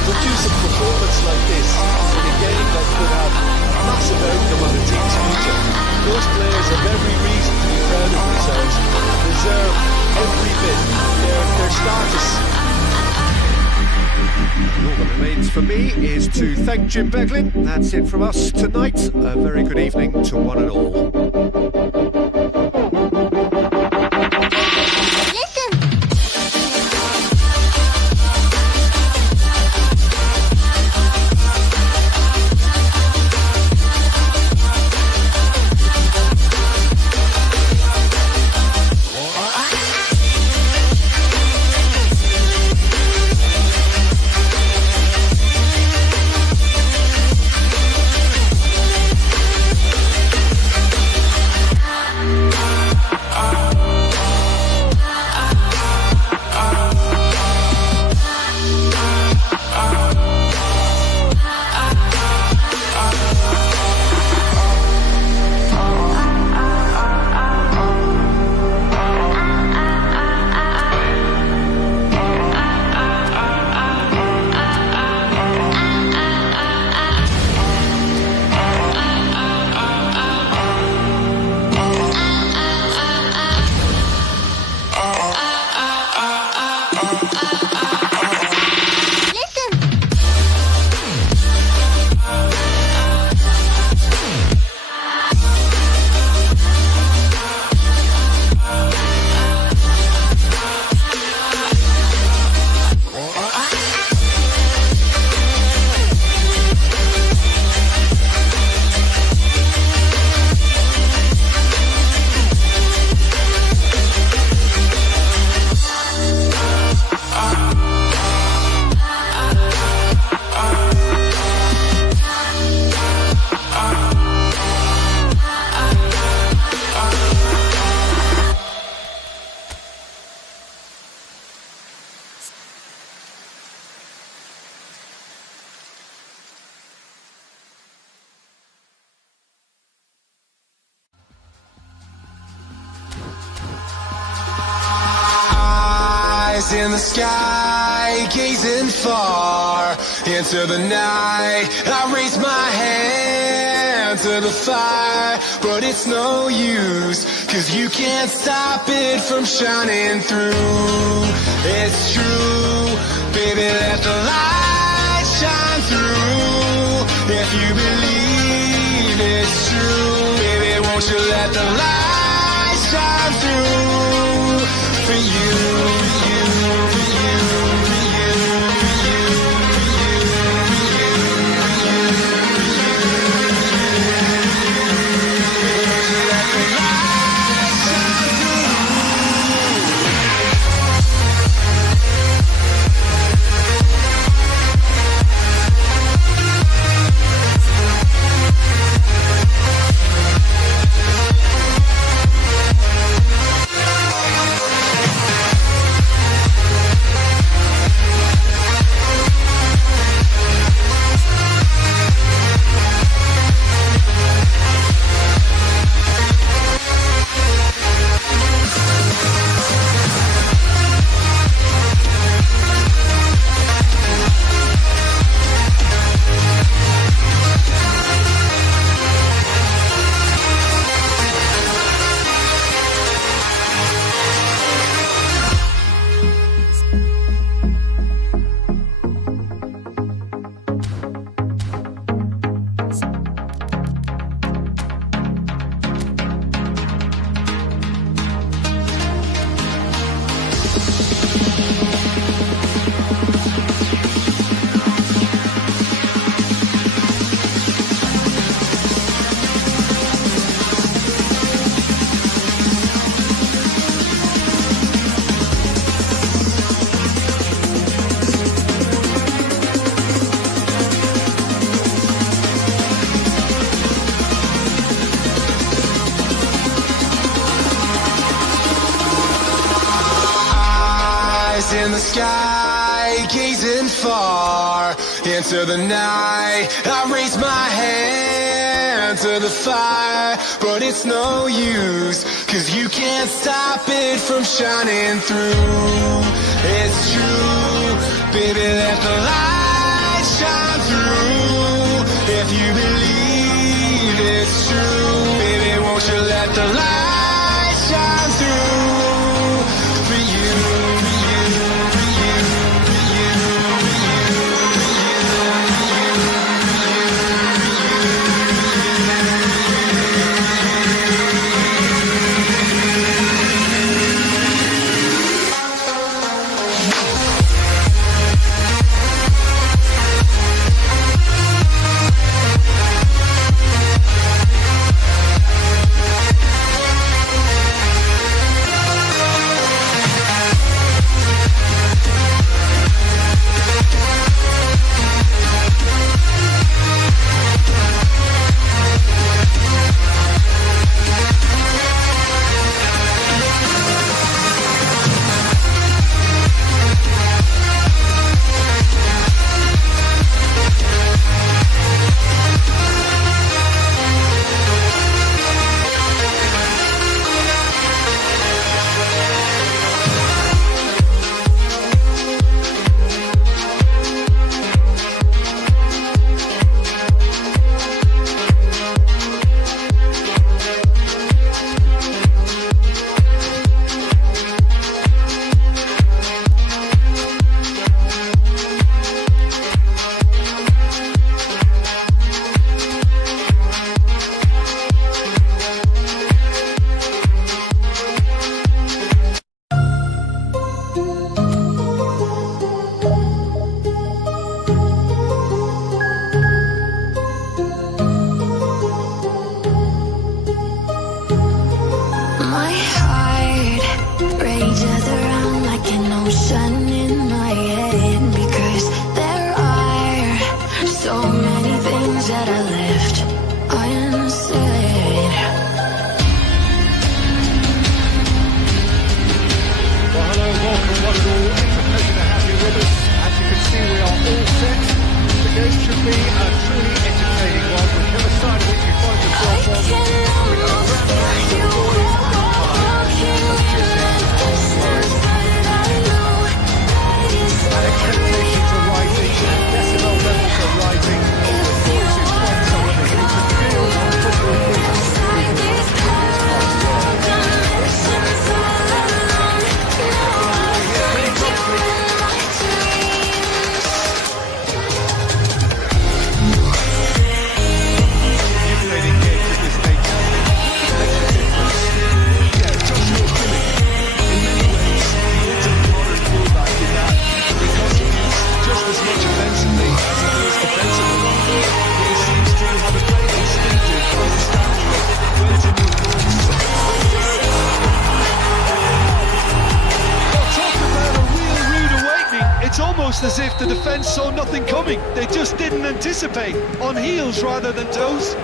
Produce a performance like this in a game that could have a massive outcome on the team's future. Those players have every reason to be proud of themselves, deserve every bit their status. All that remains for me is to thank Jim Beglin. That's it from us tonight. A very good evening to one and all. In the sky, gazing far into the night, I raise my hand to the fire, but it's no use, 'cause you can't stop it from shining through. It's true, baby, let the light shine through. If you believe it's true, baby, won't you let the light shine through for you. sky, gazing far into the night. I raise my hand to the fire, but it's no use, 'cause you can't stop it from shining through. It's true, baby, let the light shine through. If you believe it's true, baby, won't you let the light shine through for you, for you, for you, for you, for you, My heart rages around like an ocean in my head, because there are so many things that I left unsaid. Well, hello, welcome one and all. It's a pleasure to have you with us. As you can see, we are all set. The game should be a truly entertaining one. Whichever side of it you find yourself on, we have a brand new recording. And expectations are rising, decibel levels are rising, the voices find some of the heat and feel on football fields. Accumulating games of this nature makes a difference. Yeah, Joshua Kimmich, in many ways, he is a modern fullback in that, because he is just as much offensively as he is defensively. He seems to have a great instinctive understanding of when to move forward. Well, talk about a real rude awakening. It's almost as if the defence saw nothing coming. They just didn't anticipate, on heels rather than toes.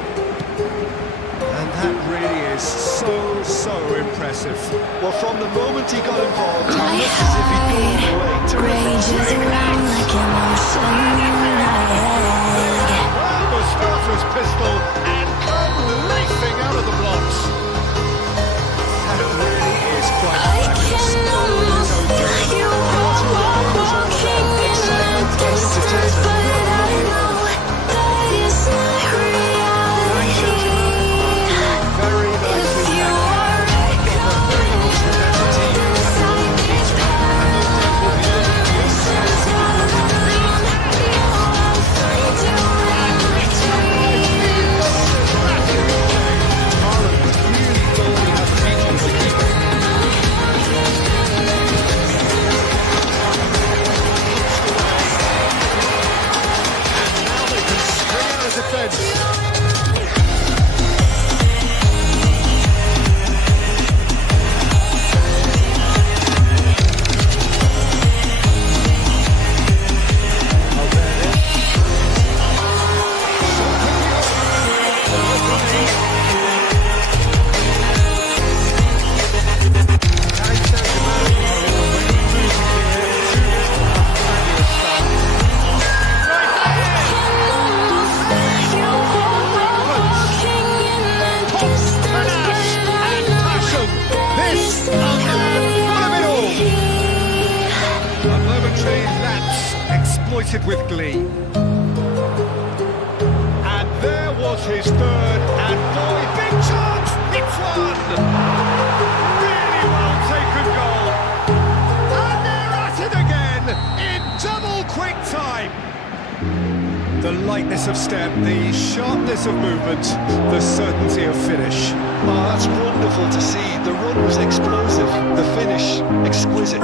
And that really is so impressive. Well, from the moment he got involved, it My looked as if he'd gone heart away to rages around like an ocean in my head. Well, the starter's pistol and come leaping out of the blocks. That really is quite I fabulous. can almost feel you walking in the distance, but I know that is not reality. Very If nicely you done. are coming inside this paradise, distance all alone, I'll find you in my dreams. celebrated with glee. And there was his third, and boy, big chance, it's one! Really well taken goal. And they're at it again, in double quick time. The lightness of step, the sharpness of movement, the certainty of finish. Oh, that's wonderful to see. The run was explosive, the finish exquisite.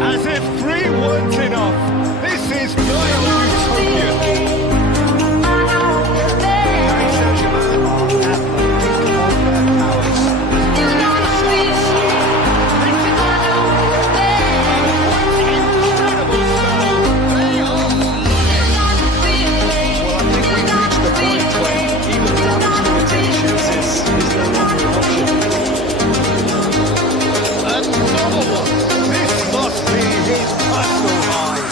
As if 3 weren't enough, this is Nile-utopian. Paris Saint-Germain are at the peak of their powers. Incredible spell. They are Well, I think we've reached the point when even damage limitations is no longer an option. another one. This must be his personal high.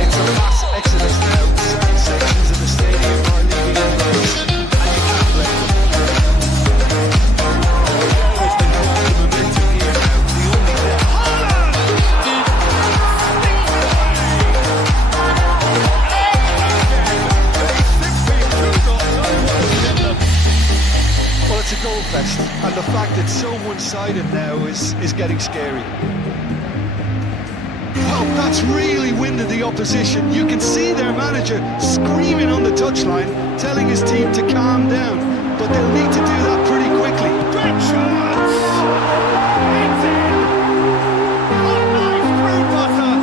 It's a mass exodus now. Certain sections of the stadium are leaving in rows, and you can't blame them. There's been quite the momentum here now. The only Well, it's a goal fest, and the fact it's so one-sided now is getting scary. Oh, that's really winded the opposition. You can see their manager screaming on the touchline, telling his team to calm down, but they'll need to do that pretty quickly. Great chance! It's in! Hot knife through butter!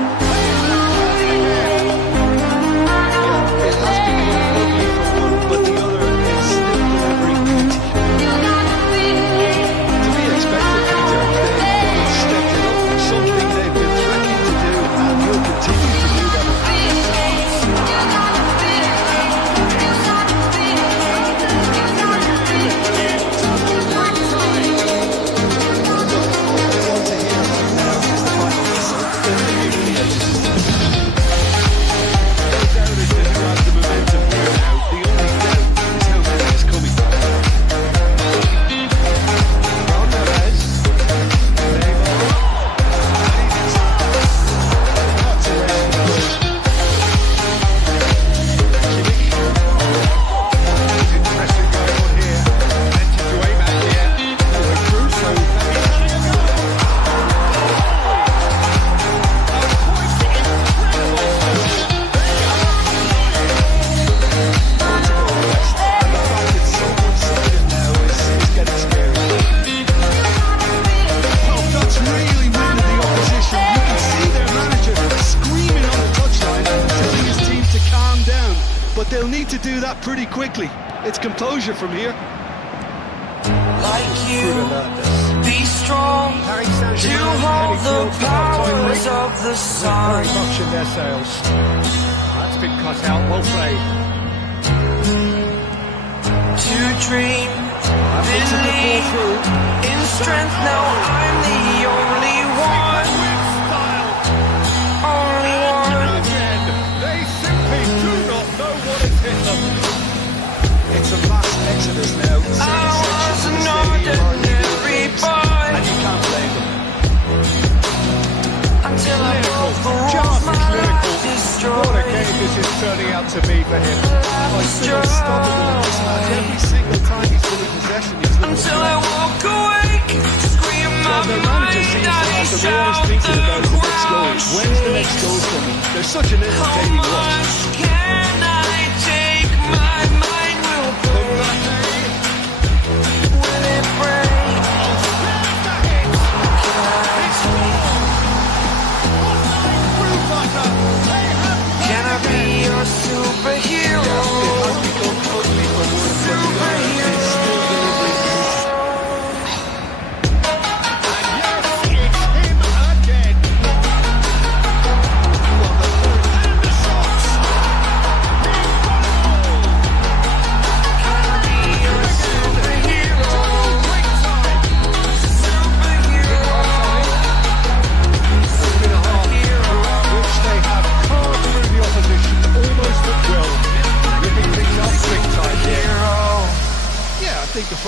Yeah, it has become ugly for one, but the other is still delivering beauty. To be expected, Peter, they've stepped it up, something they've been threatening to do, and will continue to do that. They'll need to do that pretty quickly. It's composure from here. Like you, be strong to hold the powers of the sun. Very much in their sails. That's been cut out, well played. To dream, believe in strength. Now I'm the only one. Only one. Again, they simply do not know what has hit them. It's a mass exodus now. I was an ordinary boy And you can't blame them. until I broke the rules. Just My clinical. life What a destroyed. game this is turning out to be for him. He's been unstoppable in this match. Every single time he's been in possession, he's looking Until I woke awake, scream my the manager mind, seems to I have the shout worst thinking about the next goal. the When's the next goal coming? They're such an entertaining watch. much can I take? My mind will break. Will it break? Can I be your superhero? It has become ugly for one, but the other is still delivering beauty. And yes, it's him again.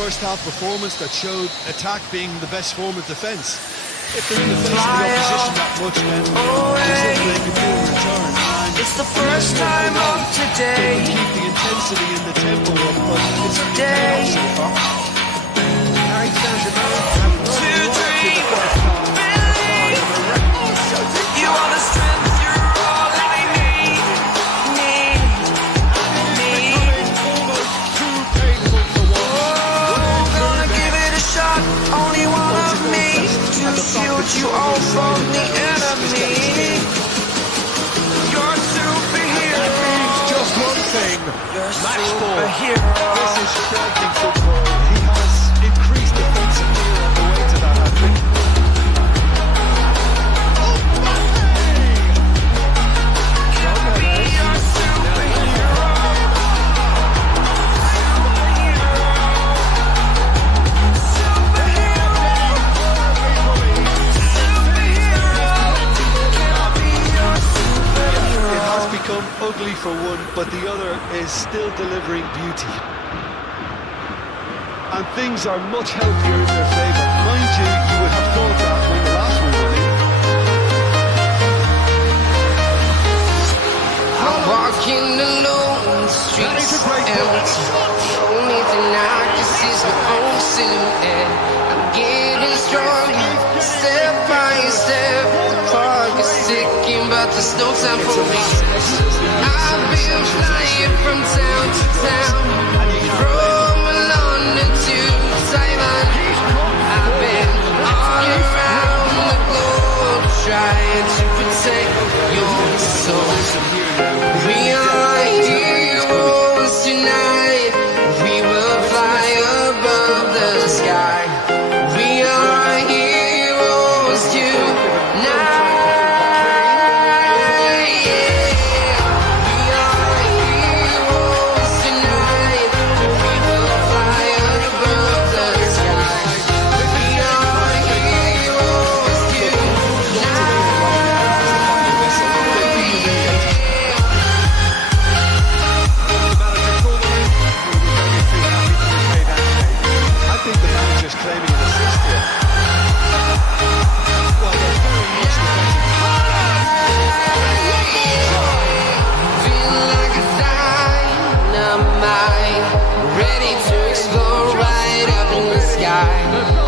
first half performance that showed attack being the best form of defence. If they're in the face of the opposition that much, then there's nothing they can do in return. And It's the first time of today. they keep the intensity and the tempo up, but it's Today. so far. Paris Saint-Germain have To run right to the dream, first half. believe. You are the strength, you're all I need. Almost too painful for one. Oh, gonna give it a shot. Only one of me to shield you all from the enemy. You're a superhero. Means just one thing. You're a Match ball. superhero. This is striking football. He has increased defensive gear on the way to that hat-trick. You're a superhero. It has become ugly for one, but the other is still delivering beauty. And things are much healthier in their favour. Mind you, you would have thought that when the last one went in. I'm walking alone, the streets are empty. The only thing I can see is my own silhouette. I'm getting stronger, step by step. The clock is ticking, but there's no time for me. I've been flying from town to town, from London to Taiwan. I've been all around the globe, trying to protect your soul. We are heroes tonight. We will fly above the sky. We are heroes tonight. Yeah. We are heroes tonight. We will fly above the sky. We are heroes tonight. I think the manager's claiming an assist here. Well, there's very much Feel like a dynamite, ready to explore right up in the sky.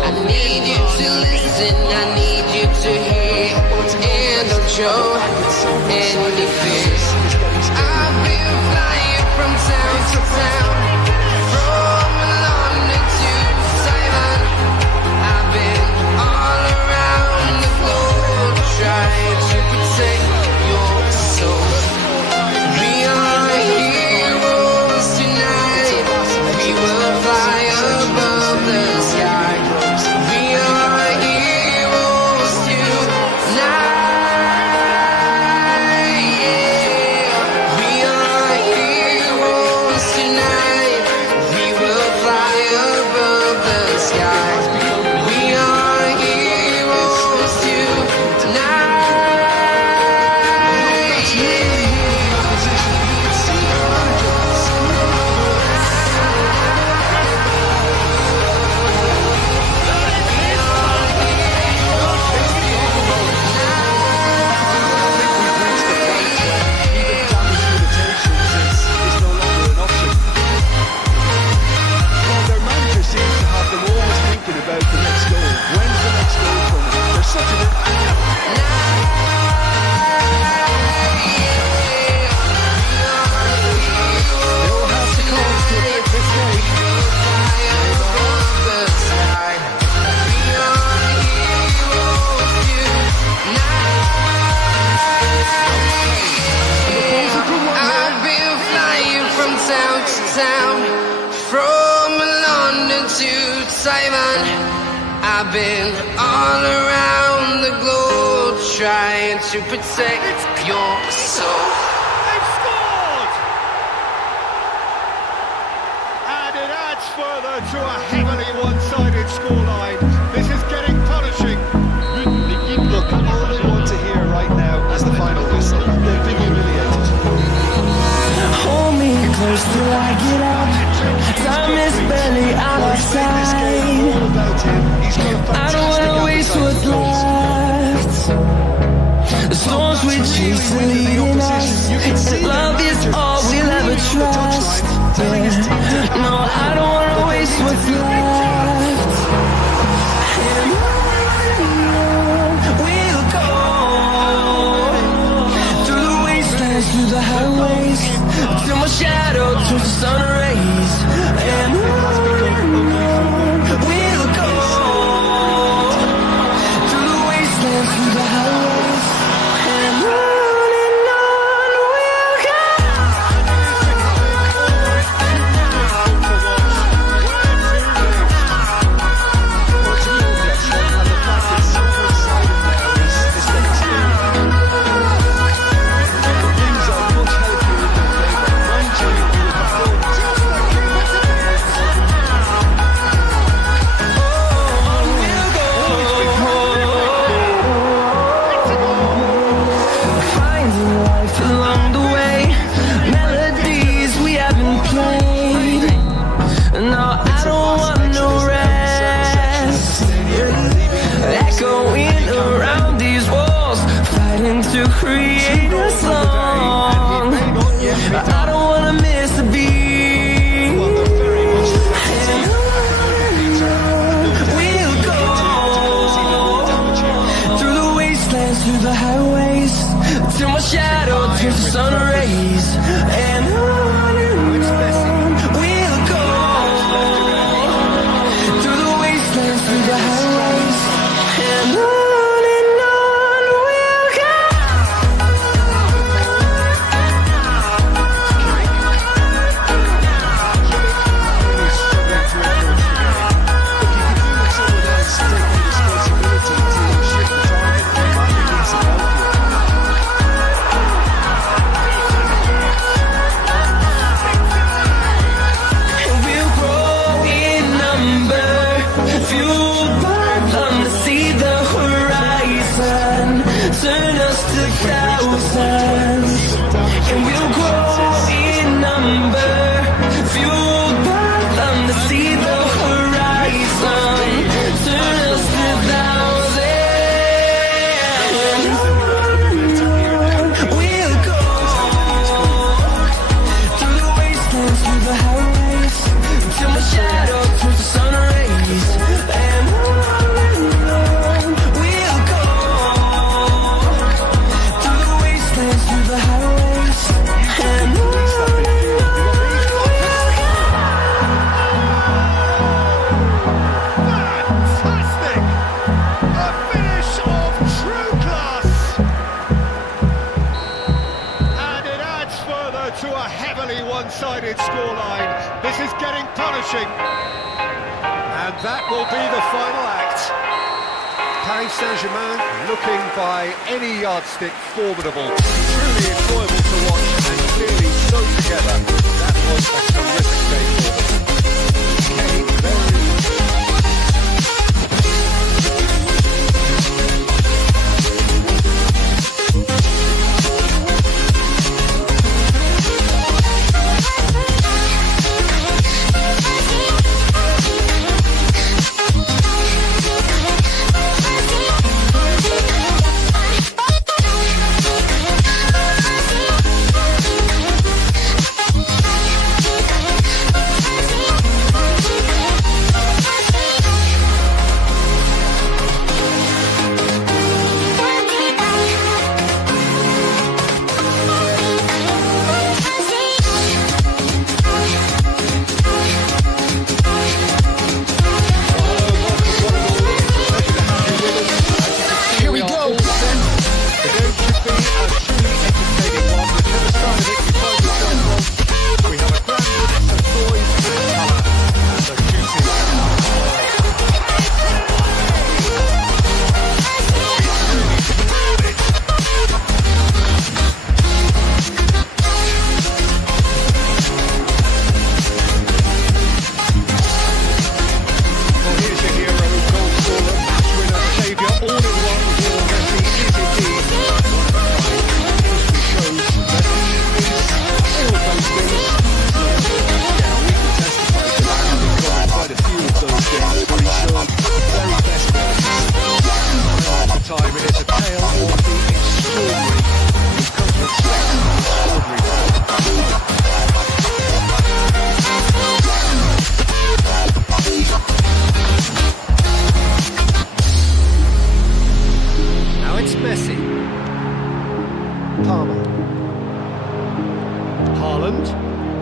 I need you to listen, I need you to hear, and don't show any fear. I've been flying from town to town, from London to Taiwan. I've been all around the globe, trying to protect your soul. We are heroes tonight. We will fly above the sky. We are heroes tonight. Yeah. We are heroes tonight. We will fly above the sky. We are heroes tonight. even damage limitations is no longer an option. Well, their manager seems to have them always thinking about the next goal. When's the next goal coming? There's such an... They'll have to cause to make this game. I've been flying from town to town, from London to Taiwan. I've been all around the globe, trying to protect your soul. They've scored! And it adds further to a heavily one-sided scoreline. This is getting punishing. Look, all they want to hear right now is the final whistle. They've been humiliated. Hold me close till I get up. Time is barely on our side. thousands, and we'll grow in number, fueled by them to see the horizon, turn us to thousands. We'll go through the wastelands, through the highways, till my shadow turns to sun rays, and on we'll go through the wastelands, through the highways, and on. Fantastic! A finish of true class! And it adds further to a heavily one-sided scoreline. This is getting punishing. And that will be the final act. Paris Saint-Germain looking by any yardstick formidable. Truly enjoyable to watch and clearly so together. That was a terrific day for them. Kenny, very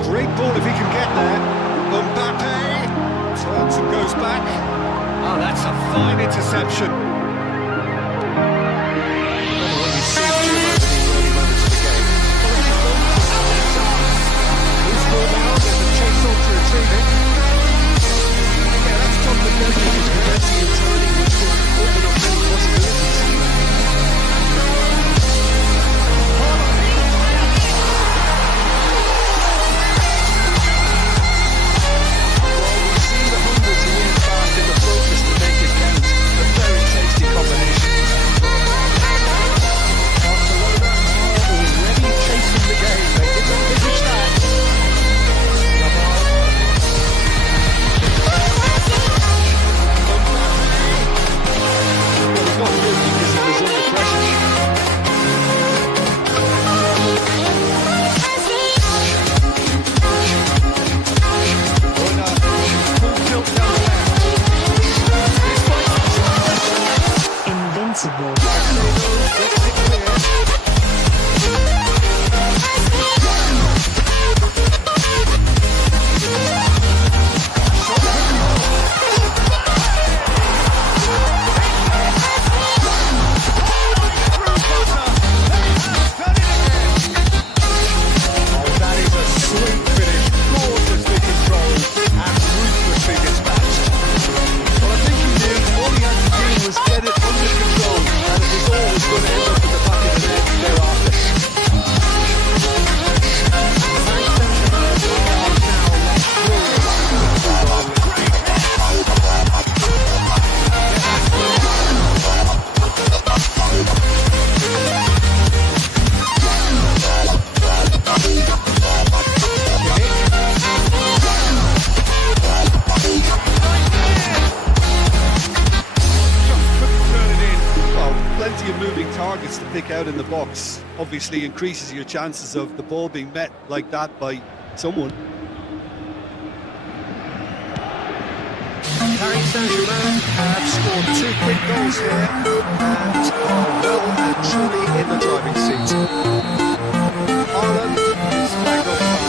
Great ball if he can get there. Mbappe turns and goes back. Oh, that's a fine interception. Loose ball now, there's a chase on to retrieve it. Yeah, that's top of the defense. It's preventing him turning, which will open up many possibilities. In the focus to make it count, but very takes targets to pick out in the box. Obviously increases your chances of the ball being met like that by someone. Paris Saint-Germain have scored 2 quick goals here and are well and truly in the driving seat. Ireland is flagged offside.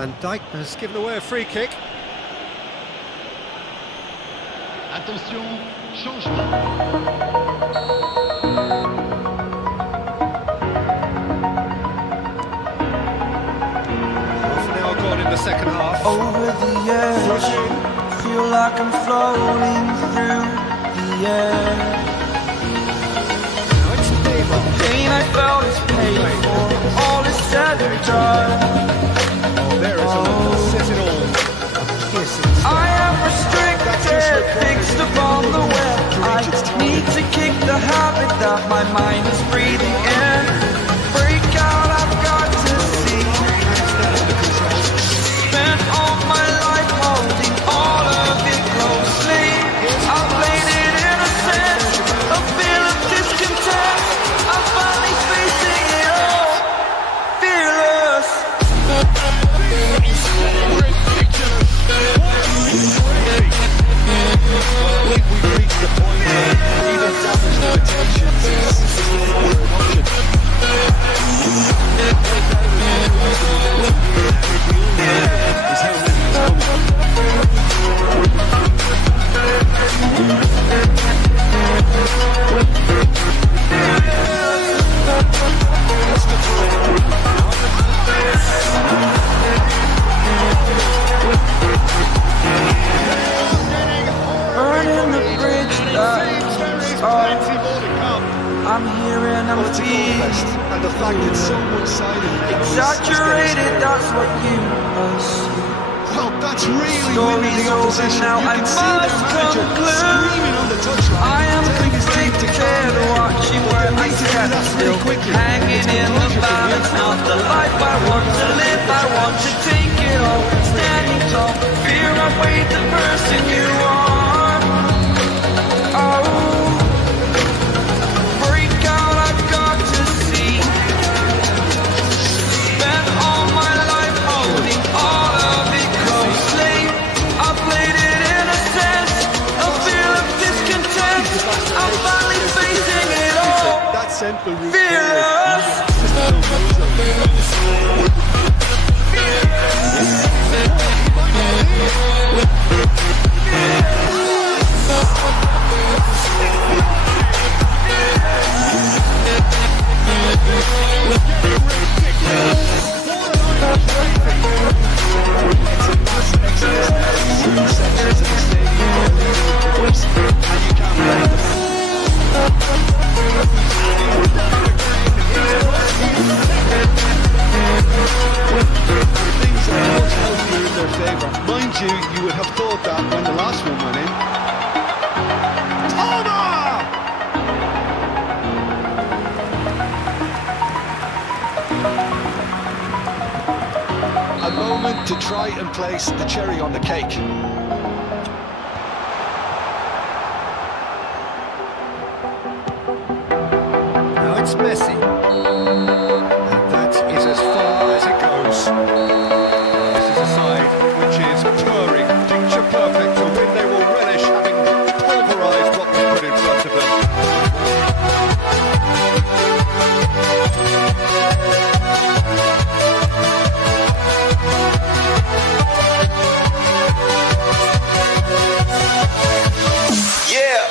Van Dijk has given away a free kick. Attention, changement. Half an hour gone in the second half. Over the edge, feel like I'm floating through the air. Now it's Neymar. Pain I felt is paid for, all is said and done. Oh, there is a look that says it all. I am restricted, fixed upon the web. I need to kick the habit that my mind is breathing in. Break out, I've got to see. Spent all my life holding all of it closely. I played it innocent, a feel of discontent. I'm finally facing it all, fearless. I think we've reached the point where even damage limitations is an option. Is how this is Burning the bridge that's up. I'm here and I'm Well, it's a goal fest, feeling and the fact it's so one-sided exaggerated, that's what you assume. well, that's really winning Story's the over opposition. now, You I can see their must manager conclude. screaming on the touchline, I am telling his team to calm conflicted, down. watching where I Need to do stand that still, pretty quickly. hanging It's in the composure from balance, the not the life I want to live. I want to take it all, standing tall. Fear I weighed the person you are. Oh, break out, I've got to see. Spent all my life holding all of it closely. I played it innocent, a feel of discontent. I'm finally facing it all, That central route fearless. Things are much healthier in their favour. Mind you, you would have thought that when the last one went in. A moment to try and place the cherry on the cake. Now it's Messi. And that is as far as it goes. This is a side which is purring, picture perfect, a win they will relish, having pulverised what was put in front of them. Yeah.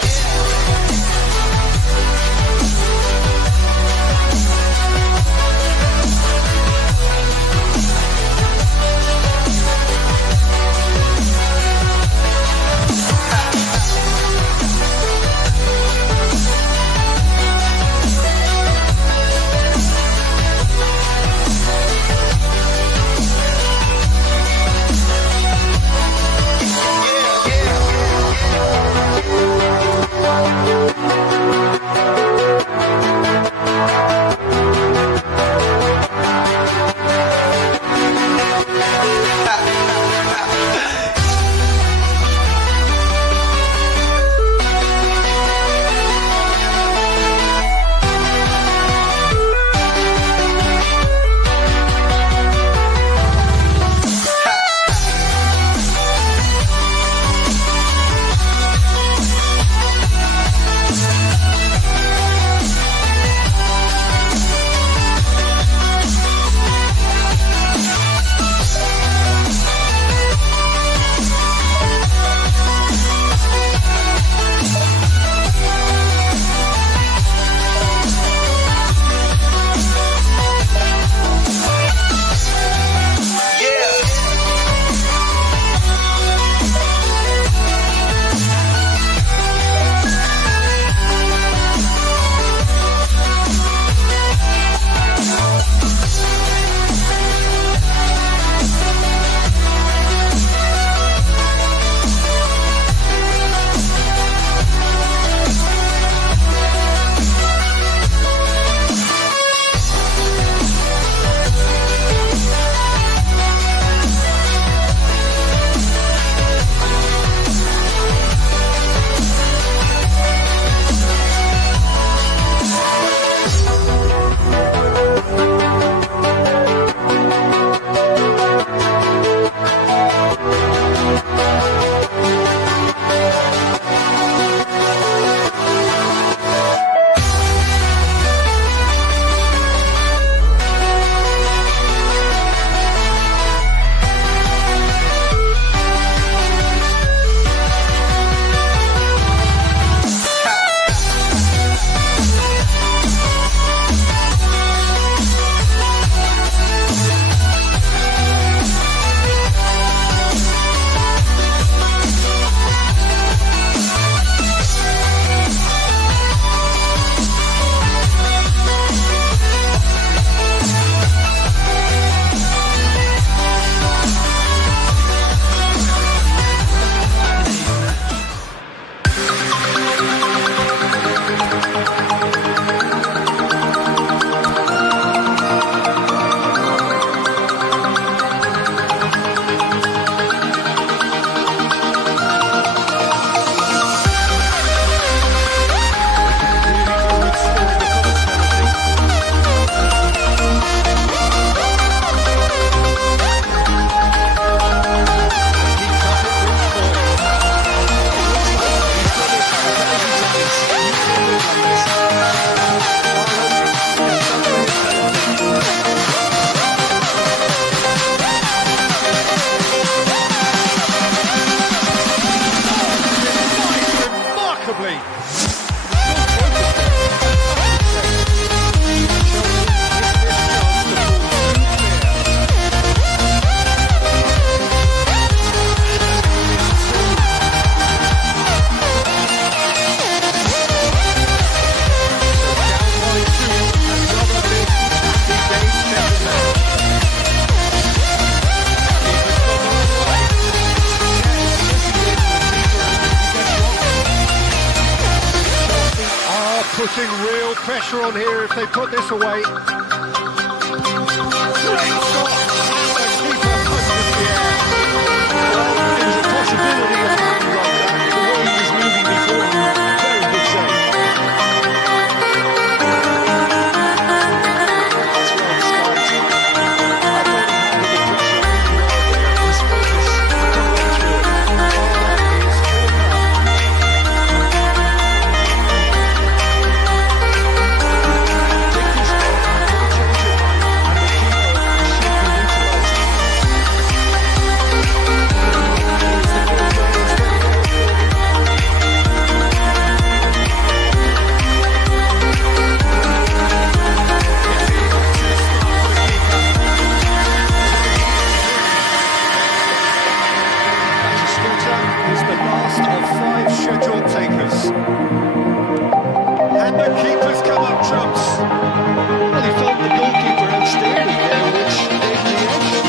putting real pressure on here if they put this away. Great shot! The keeper punches the air. Well, there was a possibility of happening like that. The way he was moving before, very good save. That's well disguised. I thought he handled the pressure really well there. His focus come right through it. Take this ball, don't change your mind, and the keeper should be neutralised. Is the last of 5 scheduled takers. And the keeper's come up trumps. Well, he felt the goalkeeper outstanding there, which gave him the edge.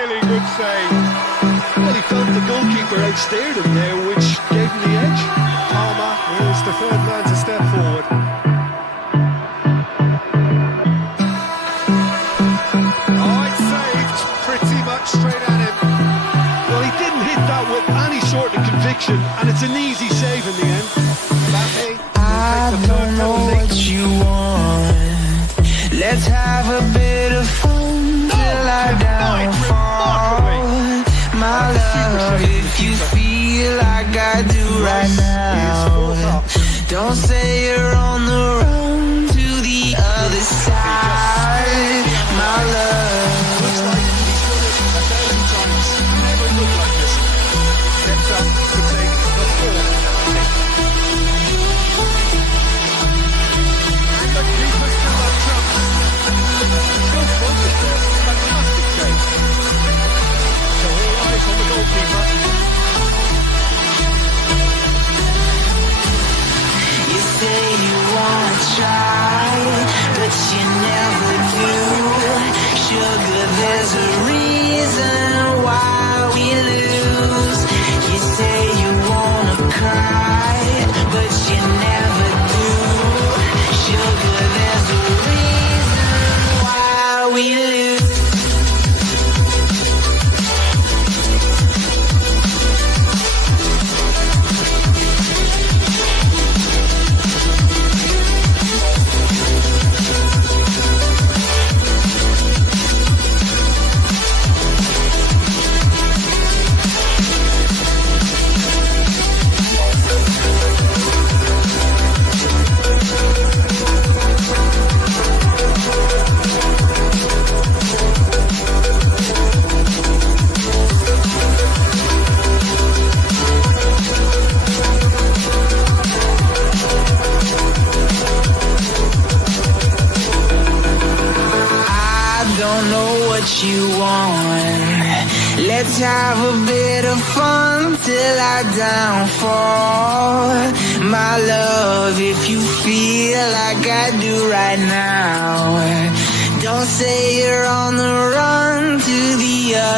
really good save. Well, he felt the goalkeeper outsteered him there, which gave him the edge. Palmer is the third man to step forward. Oh, it's saved pretty much straight at him. Well, he didn't hit that with any sort of conviction, and it's an easy save in the end. I don't know what you want. Let's have a bit of fun till I downfall. My love, if you feel like I do right now, don't say you're on the run to the other side. My love. Looks like he's done it 1,000 times. Never looked like this. Steps up to take the fourth penalty. And the keeper's still on trumps. Still focused there. Fantastic save. So all eyes on the goalkeeper. You say you wanna try, but you never do. Sugar, there's a reason why we lose. You say you wanna cry, but you never do. Sugar, there's a reason why we lose. You want. Let's have a bit of fun till I downfall. My love, if you feel like I do right now, don't say you're on the run to the other